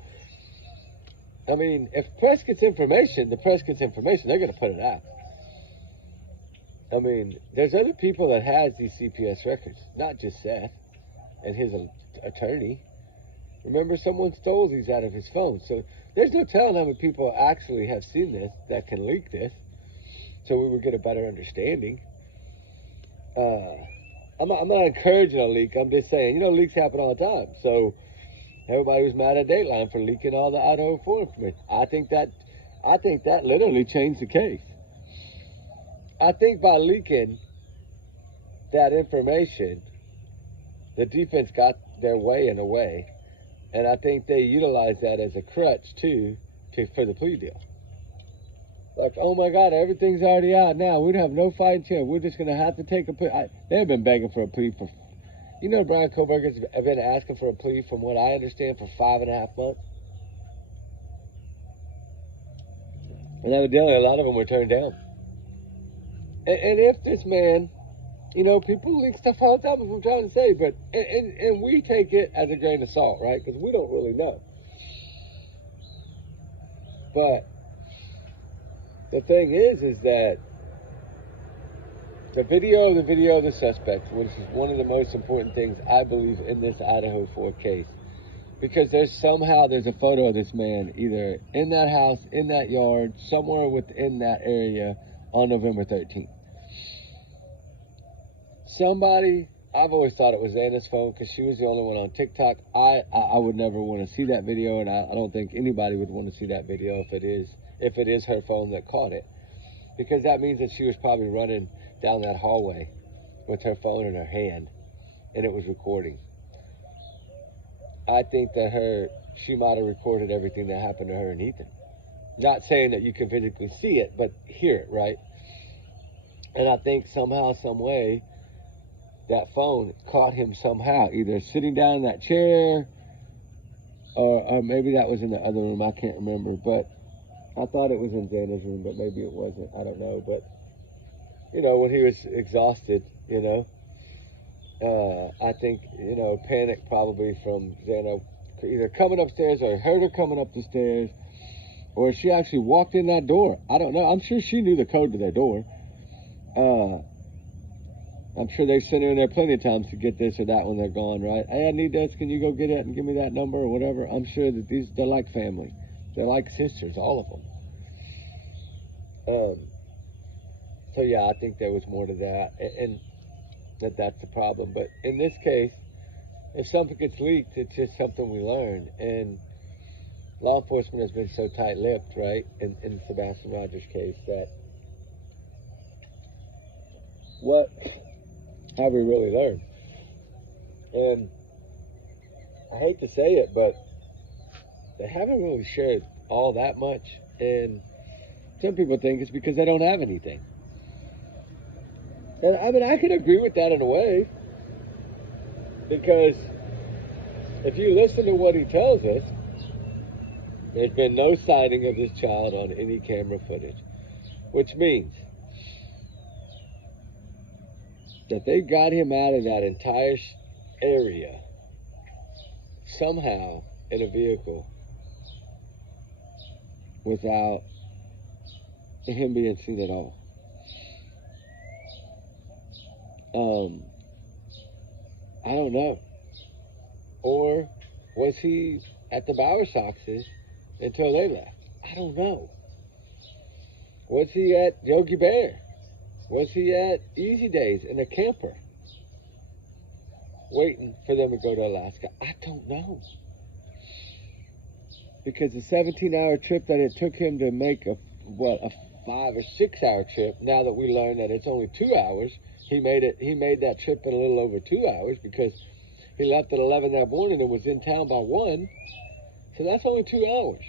I mean, if press gets information, the press gets information. They're going to put it out. I mean, there's other people that has these CPS records, not just Seth and his attorney. Remember, someone stole these out of his phone. So there's no telling how many people actually have seen this that can leak this, so we would get a better understanding. I'm not encouraging a leak. I'm just saying, leaks happen all the time. So everybody was mad at Dateline for leaking all the Idaho 4 information. I think that literally changed the case. I think by leaking that information, the defense got their way in a way, and I think they utilized that as a crutch too for the plea deal. Like, oh my God, everything's already out now. We'd have no fighting chance. We're just going to have to take a plea. They've been begging for a plea for, Brian Koberger's been asking for a plea, from what I understand, for 5.5 months. And evidently, a lot of them were turned down. And if this man, people leak stuff all the time, as I'm trying to say, but, and we take it as a grain of salt, right? Because we don't really know. But the thing is that the video of the suspect, which is one of the most important things, I believe, in this Idaho 4 case, because there's a photo of this man either in that house, in that yard, somewhere within that area on November 13th. I've always thought it was Anna's phone because she was the only one on TikTok. I would never want to see that video, and I don't think anybody would want to see that video if it is her phone that caught it, because that means that she was probably running down that hallway with her phone in her hand and it was recording. I think that she might have recorded everything that happened to her and Ethan. Not saying that you can physically see it, but hear it, right? And I think somehow, some way, that phone caught him somehow, either sitting down in that chair, or maybe that was in the other room. I can't remember, but I thought it was in Xander's room, but maybe it wasn't. I don't know. But, when he was exhausted, I think, panic probably from Xander either coming upstairs or heard her coming up the stairs, or she actually walked in that door. I don't know. I'm sure she knew the code to their door. I'm sure they sent her in there plenty of times to get this or that when they're gone, right? Hey, I need this. Can you go get it and give me that number or whatever? I'm sure that they're like family. They're like sisters, all of them. So yeah, I think there was more to that, and that's the problem. But in this case, if something gets leaked, it's just something we learn. And law enforcement has been so tight-lipped, right, in Sebastian Rogers' case, that what have we really learned? And I hate to say it, but they haven't really shared all that much. And some people think it's because they don't have anything. And I mean, I can agree with that in a way, because if you listen to what he tells us, there's been no sighting of this child on any camera footage, which means that they got him out of that entire area somehow in a vehicle without him being seen at all. I don't know. Or was he at the Bowersoxes until they left? I don't know. Was he at Yogi Bear? Was he at Easy Days in a camper waiting for them to go to Alaska? I don't know. Because the 17-hour trip that it took him to make a 5 or 6 hour trip, now that we learned that it's only 2 hours, he made that trip in a little over 2 hours, because he left at 11 that morning and was in town by 1. So that's only 2 hours.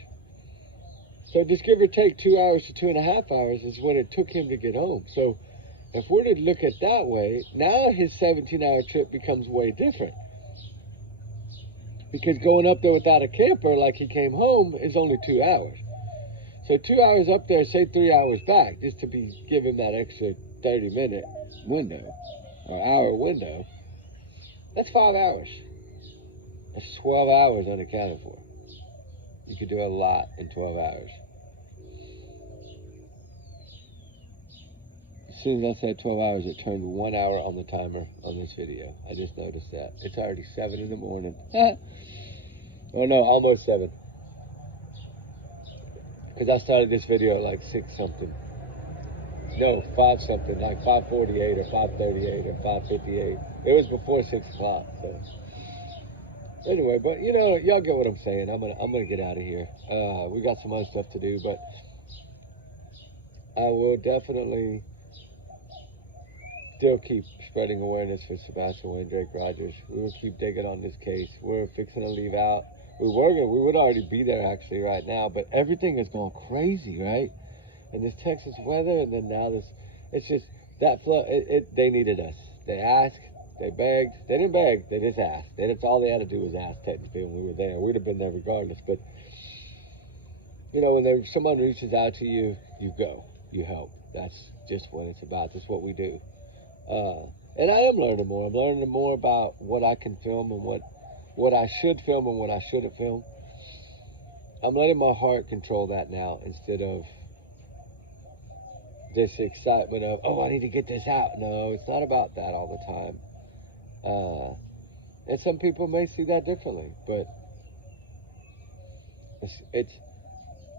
So just give or take 2 hours to 2.5 hours is what it took him to get home. So if we're to look at that way, now his 17-hour trip becomes way different. Because going up there without a camper, like he came home, is only 2 hours. So 2 hours up there, say 3 hours back, just to be given that extra 30-minute window or hour window. That's 5 hours. That's 12 hours unaccounted for. You could do a lot in 12 hours. As soon as I said 12 hours, it turned 1 hour on the timer on this video. I just noticed that. It's already 7 in the morning. Oh no, almost 7. Because I started this video at like 6 something. No, 5 something, like 5:48 or 5:38 or 5:58. It was before 6 o'clock. So anyway, but you know, y'all get what I'm saying. I'm gonna get out of here. We got some other stuff to do, but I will definitely still keep spreading awareness for Sebastian and Drake Rogers. We will keep digging on this case. We're fixing to leave out. We would already be there actually right now, but everything is going crazy, right? And this Texas weather, and then now this, it's just that flow. They needed us. They asked, they begged. They didn't beg. They just asked. That's all they had to do was ask. Technically, when we were there, we'd have been there regardless. But you know, when someone reaches out to you, you go, you help. That's just what it's about. That's what we do. And I am learning more. I'm learning more about what I can film and what I should film and what I shouldn't film. I'm letting my heart control that now instead of this excitement of, oh, I need to get this out. No, it's not about that all the time. And some people may see that differently, but it's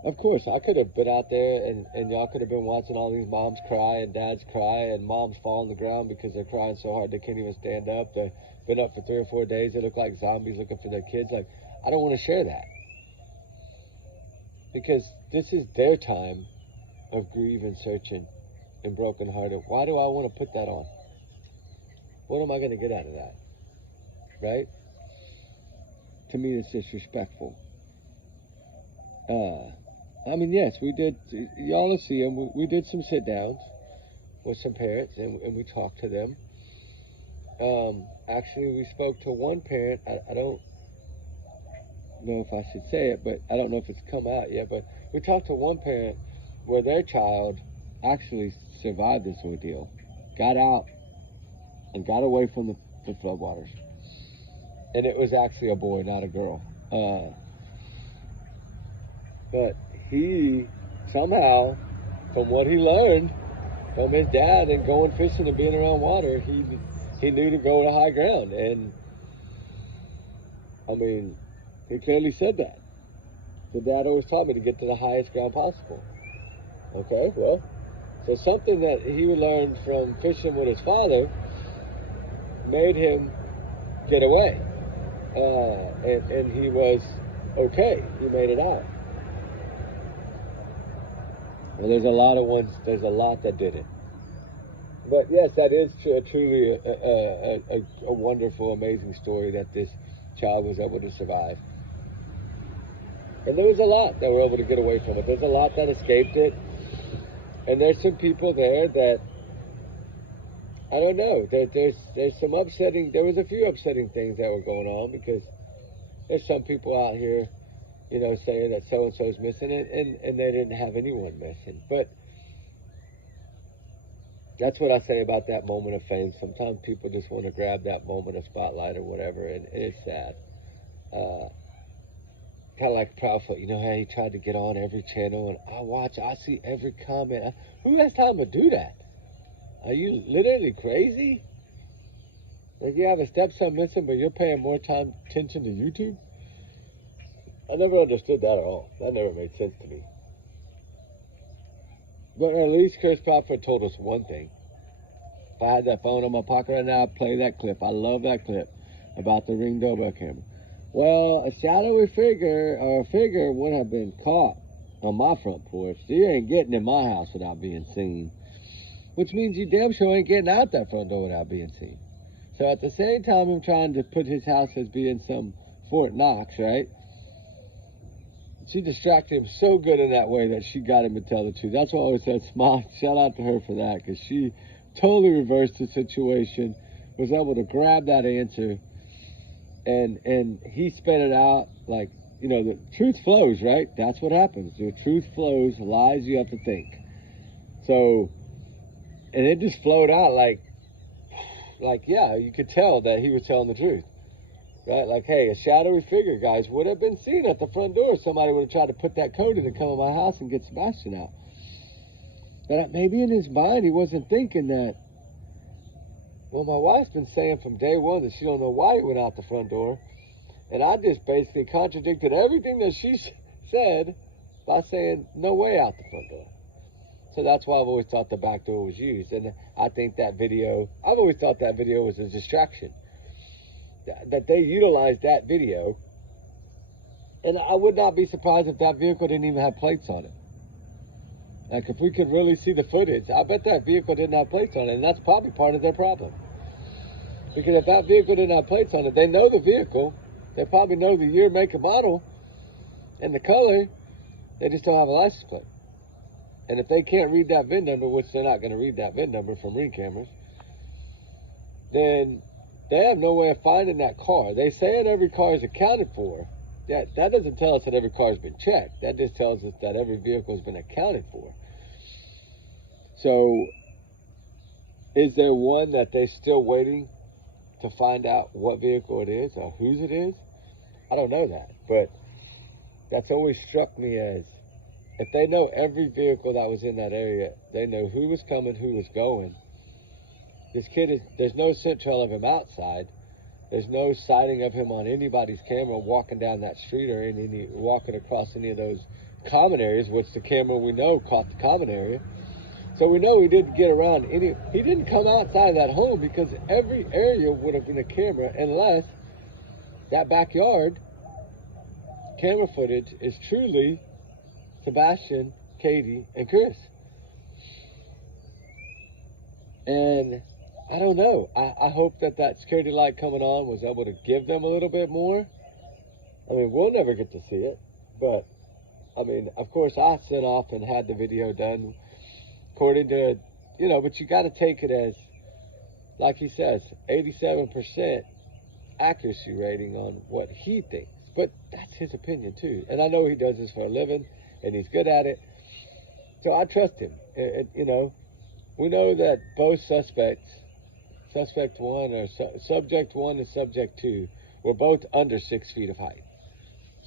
of course, I could have been out there and y'all could have been watching all these moms cry and dads cry and moms fall on the ground because they're crying so hard they can't even stand up. They've been up for 3 or 4 days. They look like zombies looking for their kids. Like, I don't want to share that. Because this is their time of grieving, searching, and brokenhearted. Why do I want to put that on? What am I going to get out of that? Right? To me, it's disrespectful. I mean, yes, we did. Y'all will see them. We did some sit downs with some parents, and we talked to them. Actually, we spoke to one parent. I don't know if I should say it, but I don't know if it's come out yet. But we talked to one parent where their child actually survived this ordeal, got out, and got away from the floodwaters. And it was actually a boy, not a girl. But he somehow, from what he learned from his dad and going fishing and being around water, he knew to go to high ground. And I mean, he clearly said that. The dad always taught me to get to the highest ground possible. Okay, well, so something that he learned from fishing with his father made him get away. And he was okay. He made it out. Well, there's a lot that didn't. But yes, that is truly a wonderful, amazing story that this child was able to survive. And there was a lot that were able to get away from it. There's a lot that escaped it. And there's some people there that, I don't know, there's some upsetting, there was a few upsetting things that were going on because there's some people out here, you know, saying that so-and-so's missing it, and they didn't have anyone missing. But that's what I say about that moment of fame. Sometimes people just want to grab that moment of spotlight or whatever, and it's sad. Kind of like Proudfoot, you know how he tried to get on every channel, and I see every comment. Who has time to do that? Are you literally crazy? Like, you have a stepson missing, but you're paying more attention to YouTube? I never understood that at all. That never made sense to me. But at least Chris Proudfoot told us one thing. If I had that phone in my pocket right now, I'd play that clip. I love that clip about the Ring doorbell camera. Well, a shadowy figure or a figure would have been caught on my front porch. You ain't getting in my house without being seen. Which means you damn sure ain't getting out that front door without being seen. So at the same time, I'm trying to put his house as being some Fort Knox, right? She distracted him so good in that way that she got him to tell the truth. That's why I always said, smile, shout out to her for that, because she totally reversed the situation, was able to grab that answer, And he spent it out like, you know, the truth flows, right? That's what happens. The truth flows, lies you have to think. So, and it just flowed out like, yeah, you could tell that he was telling the truth, right? Like, hey, a shadowy figure, guys, would have been seen at the front door. Somebody would have tried to put that code in and come to my house and get Sebastian out. But maybe in his mind, he wasn't thinking that, well, my wife's been saying from day one that she don't know why he went out the front door. And I just basically contradicted everything that she said by saying no way out the front door. So that's why I've always thought the back door was used. And I think that video, I've always thought that video was a distraction. That they utilized that video. And I would not be surprised if that vehicle didn't even have plates on it. Like, if we could really see the footage, I bet that vehicle didn't have plates on it. And that's probably part of their problem. Because if that vehicle didn't have plates on it, they know the vehicle. They probably know the year, make, and model, and the color. They just don't have a license plate. And if they can't read that VIN number, which they're not going to read that VIN number from ring cameras, then they have no way of finding that car. They say that every car is accounted for. That doesn't tell us that every car has been checked. That just tells us that every vehicle has been accounted for. So, is there one that they're still waiting to find out what vehicle it is or whose it is? I don't know that, but that's always struck me as, if they know every vehicle that was in that area, they know who was coming, who was going. This kid there's no scent trail of him outside. There's no sighting of him on anybody's camera walking down that street or walking across any of those common areas, which the camera we know caught the common area. So we know he didn't get around he didn't come outside of that home, because every area would have been a camera, unless that backyard camera footage is truly Sebastian, Katie, and Chris. And I don't know. I hope that security light coming on was able to give them a little bit more. I mean, we'll never get to see it, but I mean, of course, I sent off and had the video done according to, you know, but you got to take it as, like he says, 87% accuracy rating on what he thinks. But that's his opinion too. And I know he does this for a living and he's good at it. So I trust him. You know, we know that both suspect one or subject one and subject two were both under 6 feet of height,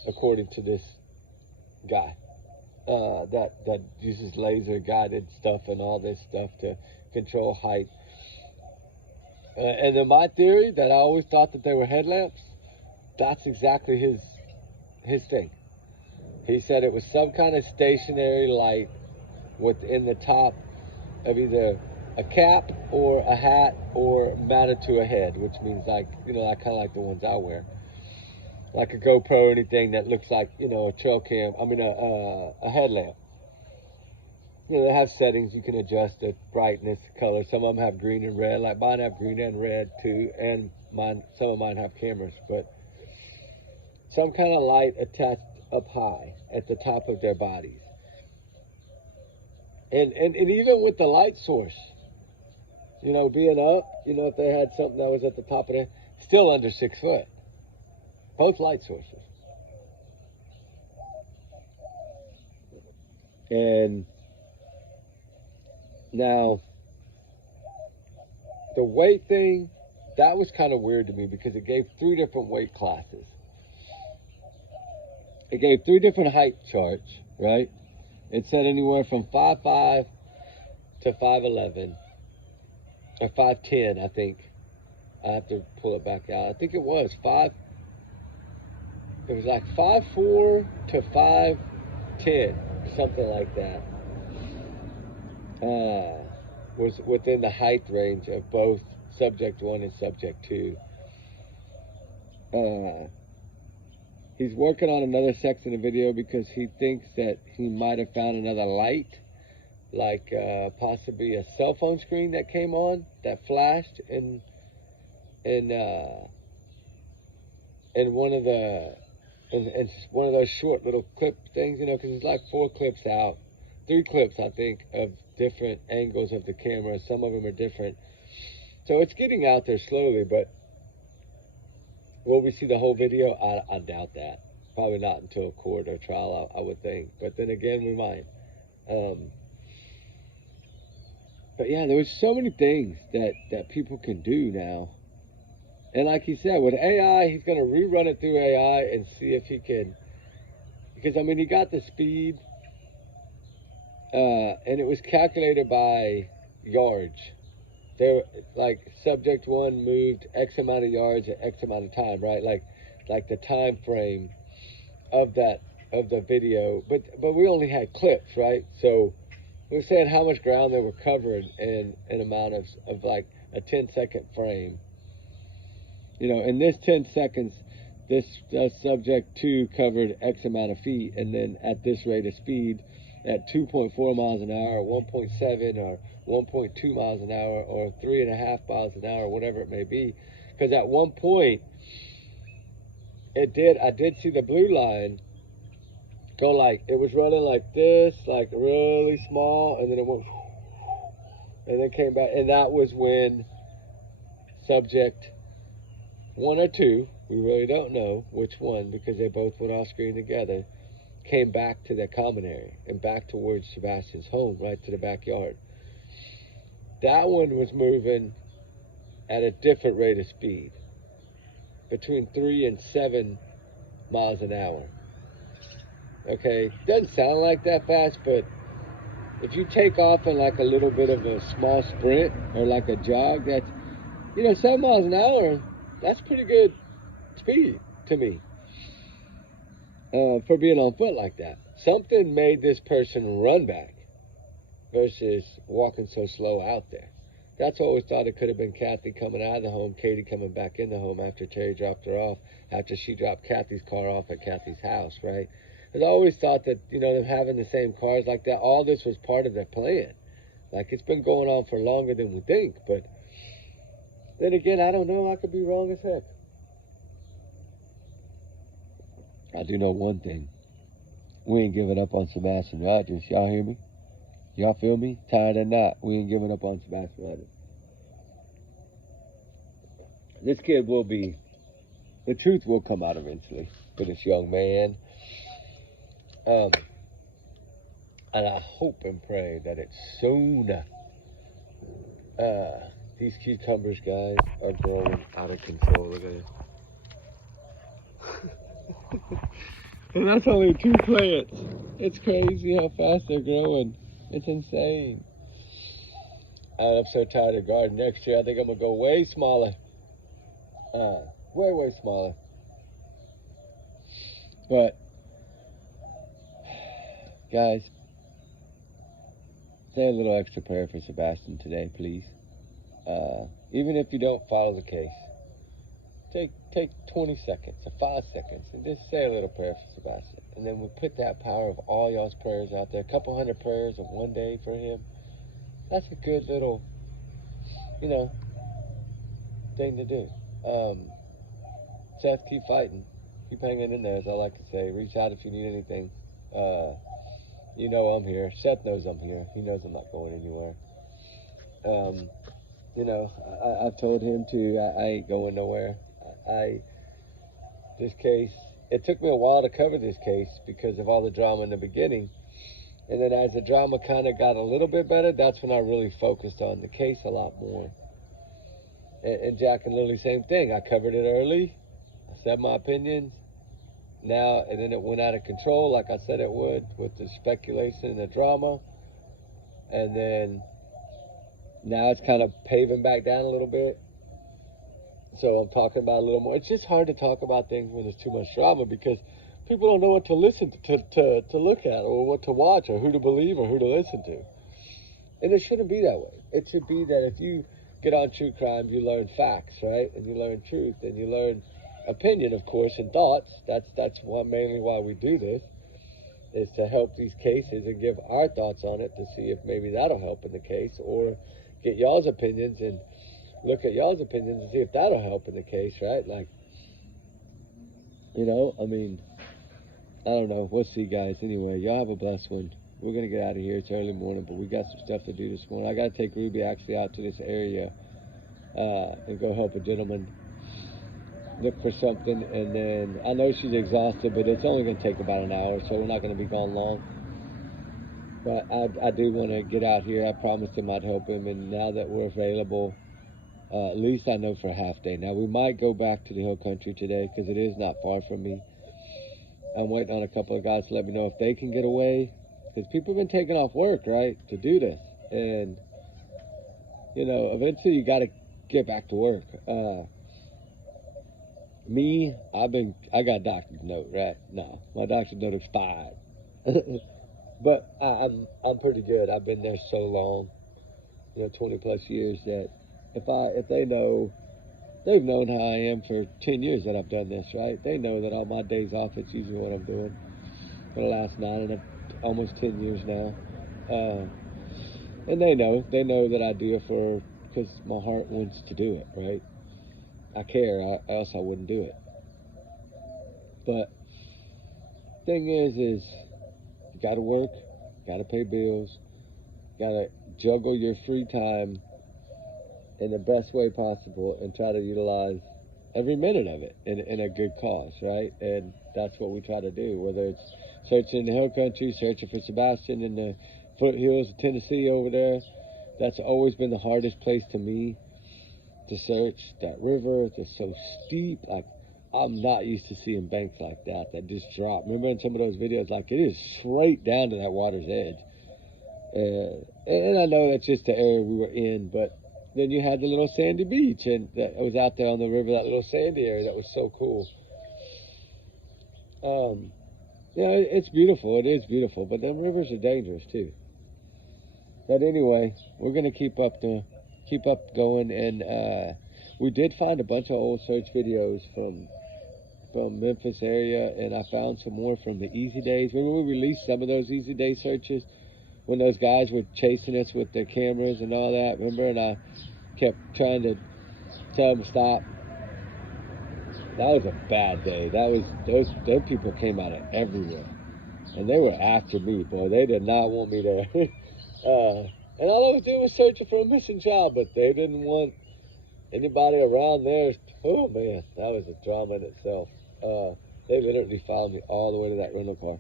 according to this guy. That uses laser guided stuff and all this stuff to control height. And then my theory that I always thought that they were headlamps, that's exactly his thing. He said it was some kind of stationary light within the top of either a cap or a hat or mounted to a head, which means, like, you know, like kind of like the ones I wear. Like a GoPro or anything that looks like, you know, a trail cam, a headlamp. You know, they have settings you can adjust the brightness, color. Some of them have green and red, like mine have green and red too, and some of mine have cameras, but some kind of light attached up high at the top of their bodies. And even with the light source, you know, being up, you know, if they had something that was at the top of it, still under 6 foot. Both light sources. And now, the weight thing, that was kind of weird to me, because it gave 3 different weight classes. It gave 3 different height charts, right? It said anywhere from 5'5" to 5'11", or 5'10", I think. I have to pull it back out. I think it was it was like 5'4" to 5'10", something like that. Was within the height range of both subject 1 and subject 2. He's working on another section of the video because he thinks that he might have found another light, like possibly a cell phone screen that came on, that flashed in one of the and one of those short little clip things, you know, because it's like 4 clips out, 3 clips, I think, of different angles of the camera. Some of them are different, so it's getting out there slowly. But Will we see the whole video? I doubt that. Probably not until court or trial, I would think. But then again, we might. But yeah, there was so many things that people can do now. And like he said, with AI, he's going to rerun it through AI and see if he can. Because, I mean, he got the speed, and it was calculated by yards. They were, like, subject one moved X amount of yards at X amount of time, right? Like the time frame of the video. But we only had clips, right? So we're saying how much ground they were covering in an amount of like a 10-second frame. You know, in this 10 seconds, this subject 2 covered X amount of feet, and then at this rate of speed, at 2.4 miles an hour, or 1.7, or 1.2 miles an hour, or 3.5 miles an hour, whatever it may be. Because at one point, I did see the blue line go like, it was running like this, like really small, and then it went, and then came back, and that was when subject 1 or 2, we really don't know which one because they both went off screen together, came back to their common area and back towards Sebastian's home, right to the backyard. That one was moving at a different rate of speed, between 3 and 7 miles an hour. Okay, doesn't sound like that fast, but if you take off in like a little bit of a small sprint or like a jog, that's, 7 miles an hour, that's pretty good speed to me, for being on foot like that. Something made this person run back versus walking so slow out there. That's what I always thought. It could have been Kathy coming out of the home, Katie coming back in the home after Terry dropped her off, after she dropped Kathy's car off at Kathy's house, right? Because I always thought that, them having the same cars like that, all this was part of their plan. Like, it's been going on for longer than we think. But then again, I don't know. I could be wrong as heck. I do know one thing. We ain't giving up on Sebastian Rogers. Y'all hear me? Y'all feel me? Tired or not, we ain't giving up on Sebastian Rogers. This kid will be, the truth will come out eventually for this young man. And I hope and pray that it's soon. These cucumbers, guys, are growing out of control. Look at it. And that's only 2 plants. It's crazy how fast they're growing. It's insane. I'm so tired of gardening. Next year, I think I'm going to go way smaller. Way smaller. But, guys, say a little extra prayer for Sebastian today, please. Even if you don't follow the case, take 20 seconds or 5 seconds and just say a little prayer for Sebastian. And then we put that power of all y'all's prayers out there, a couple hundred prayers in one day for him. That's a good little, thing to do. Seth, keep fighting. Keep hanging in there, as I like to say. Reach out if you need anything. I'm here. Seth knows I'm here. He knows I'm not going anywhere. I've told him to, I ain't going nowhere. This case, it took me a while to cover this case because of all the drama in the beginning. And then as the drama kind of got a little bit better, that's when I really focused on the case a lot more. And Jack and Lily, same thing. I covered it early. I said my opinions. Now, and then it went out of control like I said it would with the speculation and the drama. And then now it's kind of paving back down a little bit. So I'm talking about a little more. It's just hard to talk about things when there's too much drama because people don't know what to listen to look at or what to watch or who to believe or who to listen to. And it shouldn't be that way. It should be that if you get on true crime, you learn facts, right? And you learn truth and you learn opinion, of course, and thoughts. That's mainly why we do this, is to help these cases and give our thoughts on it to see if maybe that'll help in the case, or get y'all's opinions and look at y'all's opinions and see if that'll help in the case, right? Like, I don't know. We'll see, guys. Anyway, y'all have a blessed one. We're going to get out of here. It's early morning, but we got some stuff to do this morning. I got to take Ruby actually out to this area and go help a gentleman look for something, and then I know she's exhausted, but it's only going to take about an hour, so we're not going to be gone long. But I do want to get out here. I promised him I'd help him, and now that we're available, at least I know for a half day. Now, we might go back to the hill country today because it is not far from me. I'm waiting on a couple of guys to let me know if they can get away, because people have been taking off work, right, to do this. And, you know, eventually you got to get back to work. Me, I got a doctor's note, right? No, my doctor's note expired. But I'm pretty good. I've been there so long, 20 plus years, that if they know, they've known how I am for 10 years that I've done this, right? They know that on my days off, it's usually what I'm doing for the last almost 10 years now. And they know that I do it because my heart wants to do it, right? I care, else I wouldn't do it. But thing is you gotta work, gotta pay bills, gotta juggle your free time in the best way possible and try to utilize every minute of it in a good cause, right? And that's what we try to do, whether it's searching in the hill country, searching for Sebastian in the foothills of Tennessee over there. That's always been the hardest place to me to search. That river, it's so steep. Like, I'm not used to seeing banks like that just drop. Remember in some of those videos, like, it is straight down to that water's edge. And I know that's just the area we were in, but then you had the little sandy beach, and that was out there on the river, that little sandy area that was so cool. Yeah, it's beautiful. It is beautiful, but them rivers are dangerous too. But anyway, we're gonna keep up going, and we did find a bunch of old search videos from Memphis area, and I found some more from the Easy Days. Remember we released some of those Easy Day searches when those guys were chasing us with their cameras and all that, remember? And I kept trying to tell them to stop. That was a bad day. Those people came out of everywhere, and they were after me, boy. They did not want me there. And all I was doing was searching for a missing child, but they didn't want anybody around there. Oh man, that was a drama in itself. They literally followed me all the way to that rental car.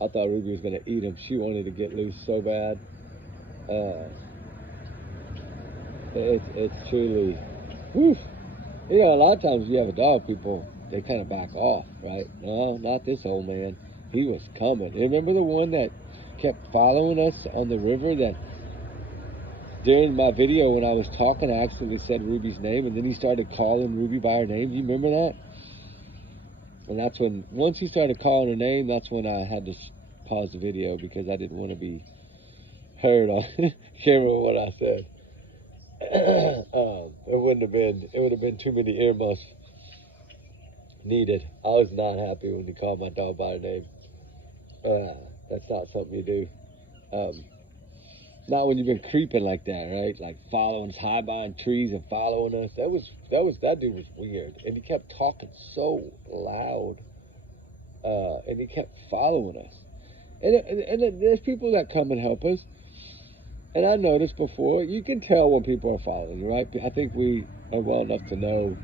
I thought Ruby was gonna eat him. She wanted to get loose so bad. It's truly, whew. A lot of times you have a dog, people, they kind of back off, right? No, not this old man. He was coming. Remember the one that kept following us on the river, that during my video when I was talking, I accidentally said Ruby's name, and then he started calling Ruby by her name. You remember that? And that's when, once he started calling her name, that's when I had to pause the video, because I didn't want to be heard on camera what I said. It would have been too many earmuffs needed. I was not happy when he called my dog by her name. That's not something you do. Not when you've been creeping like that, right? Like following us, high behind trees and following us. That dude was weird, and he kept talking so loud, and he kept following us. And there's people that come and help us. And I noticed before, you can tell when people are following you, right? I think we are well enough to know.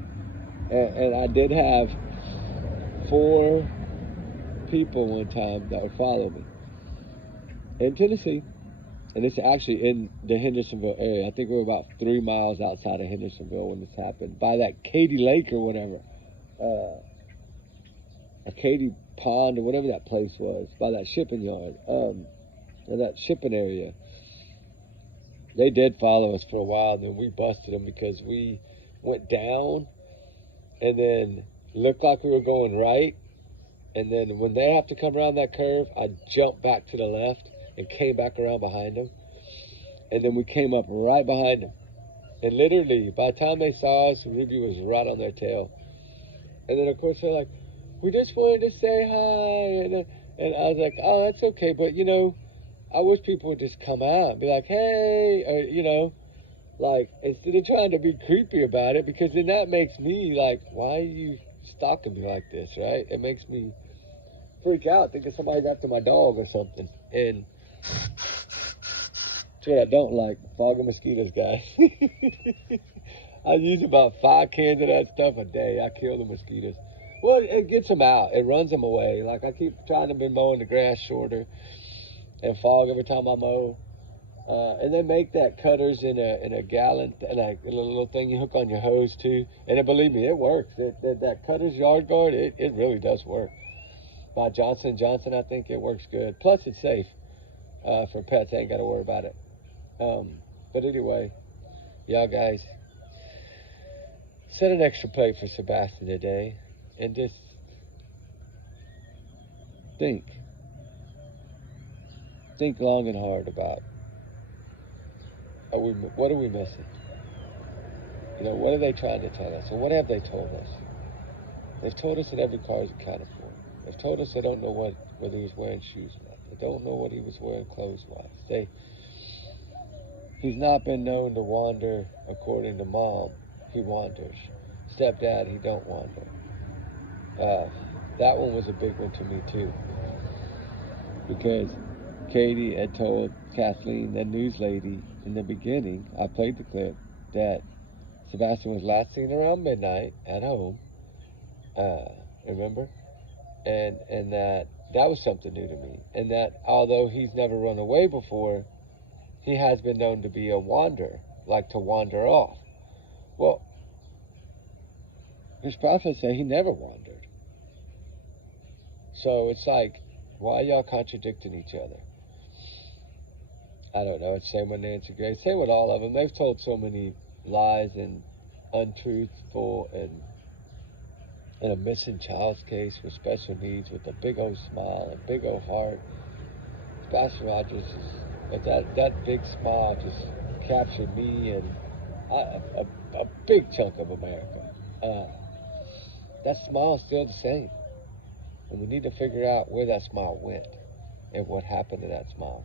And I did have 4 people one time that would follow me in Tennessee. And it's actually in the Hendersonville area. I think we were about 3 miles outside of Hendersonville when this happened, by that Katy Lake or whatever. A Katy Pond or whatever that place was, by that shipping yard, and that shipping area. They did follow us for a while, and then we busted them because we went down and then looked like we were going right. And then when they have to come around that curve, I jumped back to the left and came back around behind them. And then we came up right behind them. And literally, by the time they saw us, Ruby was right on their tail. And then, of course, they're like, we just wanted to say hi. And I was like, oh, that's okay. But, I wish people would just come out and be like, hey, or, like, instead of trying to be creepy about it, because then that makes me like, why are you stalking me like this, right? It makes me freak out, thinking somebody's after my dog or something. And that's what I don't like, fogging mosquitoes, guys. I use about 5 cans of that stuff a day. I kill the mosquitoes. Well, it gets them out. It runs them away. Like, I keep trying to be mowing the grass shorter and fog every time I mow. And they make that cutters in a gallon, and a little thing you hook on your hose too. And believe me, it works. That cutters yard guard, it really does work. By Johnson & Johnson, I think it works good. Plus, it's safe for pets. I ain't got to worry about it. But anyway, y'all guys, set an extra plate for Sebastian today, and just think long and hard about what are we missing? You know, what are they trying to tell us? And what have they told us? They've told us that every car is accounted for. They've told us they don't know whether he was wearing shoes or not. They don't know what he was wearing clothes-wise. He's not been known to wander according to Mom. He wanders. Stepdad, he don't wander. That one was a big one to me too. Because Katie had told Kathleen, the news lady, in the beginning, I played the clip, that Sebastian was last seen around midnight at home. Remember? And that was something new to me. And that although he's never run away before, he has been known to be a wanderer, like to wander off. Well, his prophets say he never wandered. So it's like, why y'all contradicting each other? I don't know. It's same with Nancy Grace. Same with all of them. They've told so many lies and untruthful, and in a missing child's case with special needs, with a big old smile and big old heart. Sebastian Rogers is, that big smile just captured me and a big chunk of America. That smile is still the same. And we need to figure out where that smile went and what happened to that smile.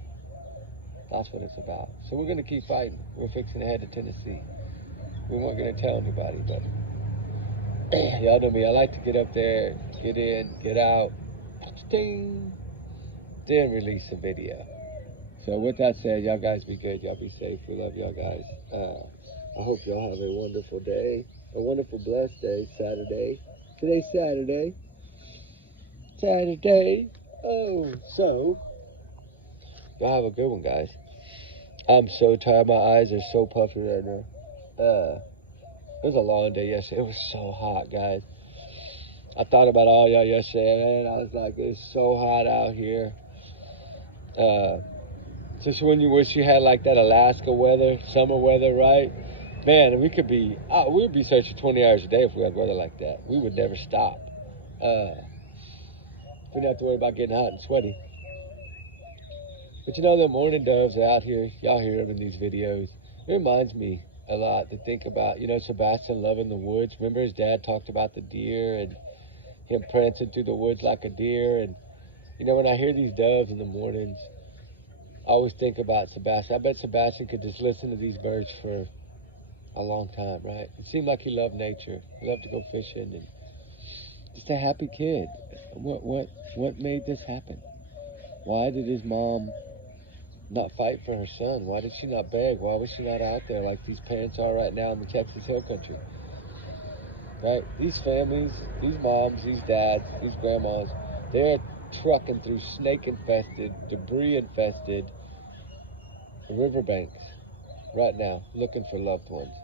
That's what it's about. So we're going to keep fighting. We're fixing to head to Tennessee. We weren't going to tell anybody, but y'all know me. I like to get up there, get in, get out, ding, then release a video. So with that said, y'all guys be good. Y'all be safe. We love y'all guys. I hope y'all have a wonderful day, a wonderful, blessed day, Saturday. Today's Saturday. Oh, so y'all have a good one, guys. I'm so tired. My eyes are so puffy right now. It was a long day yesterday. It was so hot, guys. I thought about all y'all yesterday, and I was like, it's so hot out here. Just when you wish you had like that Alaska weather, summer weather, right? Man, we'd be searching 20 hours a day if we had weather like that. We would never stop. We didn't have to worry about getting hot and sweaty. But you know, the morning doves are out here. Y'all hear them in these videos. It reminds me a lot to think about, you know, Sebastian loving the woods. Remember his dad talked about the deer and him prancing through the woods like a deer. And, you know, when I hear these doves in the mornings, I always think about Sebastian. I bet Sebastian could just listen to these birds for a long time, right? It seemed like he loved nature. He loved to go fishing and just a happy kid. What made this happen? Why did his mom not fight for her son? Why did she not beg? Why was she not out there like these parents are right now in the Texas Hill Country? Right? These families, these moms, these dads, these grandmas, they're trucking through snake-infested, debris-infested riverbanks right now looking for loved ones.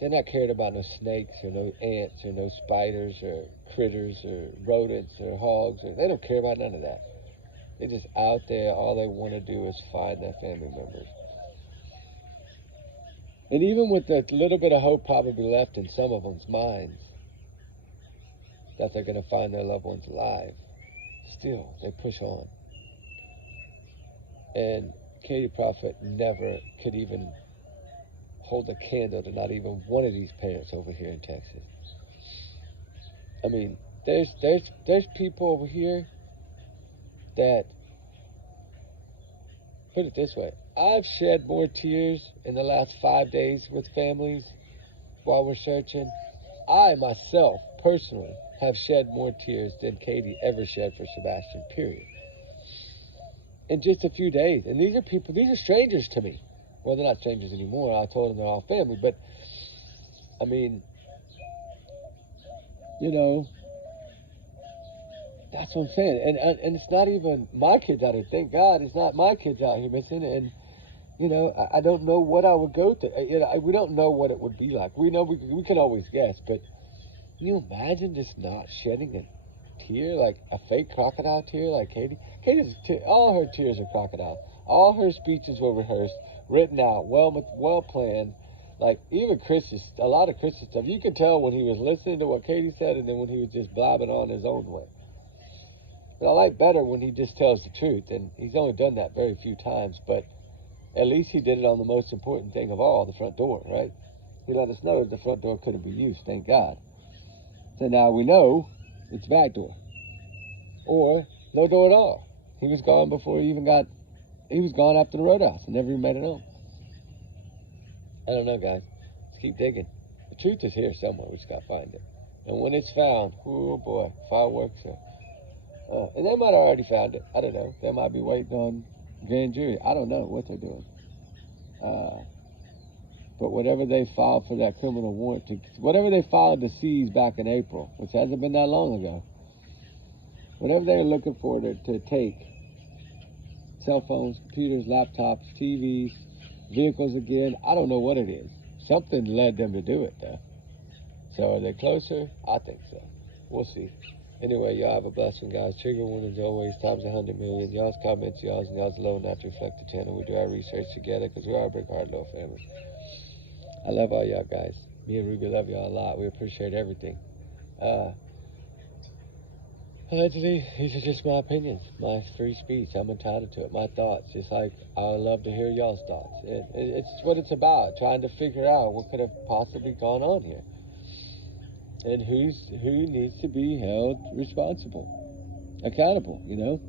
They're not caring about no snakes or no ants or no spiders or critters or rodents or hogs. They don't care about none of that. They're just out there. All they want to do is find their family members. And even with a little bit of hope probably left in some of them's minds that they're going to find their loved ones alive, still, they push on. And Katie Prophet never could even hold a candle to not even one of these parents over here in Texas. I mean, there's people over here that, put it this way, I've shed more tears in the last 5 days with families while we're searching. I myself, personally, have shed more tears than Katie ever shed for Sebastian, period. In just a few days. And these are strangers to me. Well, they're not strangers anymore. I told them they're all family, but I mean, you know, that's what I'm saying. And it's not even my kids out here. Thank God it's not my kids out here missing. And, you know, I don't know what I would go through. You know, we don't know what it would be like. We know we can always guess, but can you imagine just not shedding a tear, like a fake crocodile tear, like Katie? All her tears are crocodile. All her speeches were rehearsed, written out, well planned. Like even Chris's, a lot of Chris's stuff, you could tell when he was listening to what Katie said, and then when he was just blabbing on his own way. But I like better when he just tells the truth, and he's only done that very few times. But at least he did it on the most important thing of all, the front door, right? He let us know that the front door couldn't be used. Thank God. So now we know it's back door. Or no door at all. He was gone before he was gone after the roadhouse and never even made it home. I don't know, guys. Let's keep digging. The truth is here somewhere. We just got to find it. And when it's found, oh boy, fireworks. And they might have already found it. I don't know. They might be waiting on grand jury. I don't know what they're doing. But whatever they filed for that criminal warrant, whatever they filed to seize back in April, which hasn't been that long ago, whatever they're looking for to take, cell phones, computers, laptops, TVs, vehicles again, I don't know what it is. Something led them to do it, though. So are they closer? I think so. We'll see. Anyway, y'all have a blessed one, guys. Trigger warnings always times 100 million. Y'all's comments, y'all's and y'all's love not to reflect the channel. We do our research together because we're a big, hard little family. I love all y'all guys. Me and Ruby love y'all a lot. We appreciate everything. Allegedly, these are just my opinions, my free speech. I'm entitled to it. My thoughts, just like I love to hear y'all's thoughts. It's what it's about, trying to figure out what could have possibly gone on here. And who needs to be held responsible, accountable, you know?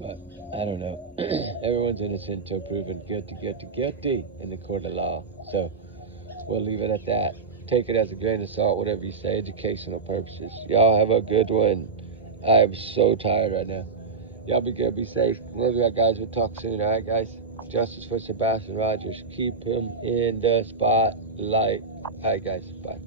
But I don't know. Everyone's innocent until proven guilty in the court of law. So we'll leave it at that. Take it as a grain of salt, whatever you say, educational purposes. Y'all have a good one. I am so tired right now. Y'all be good, be safe. Love y'all guys. We'll talk soon, all right, guys? Justice for Sebastian Rogers. Keep him in the spotlight. All right, guys. Bye.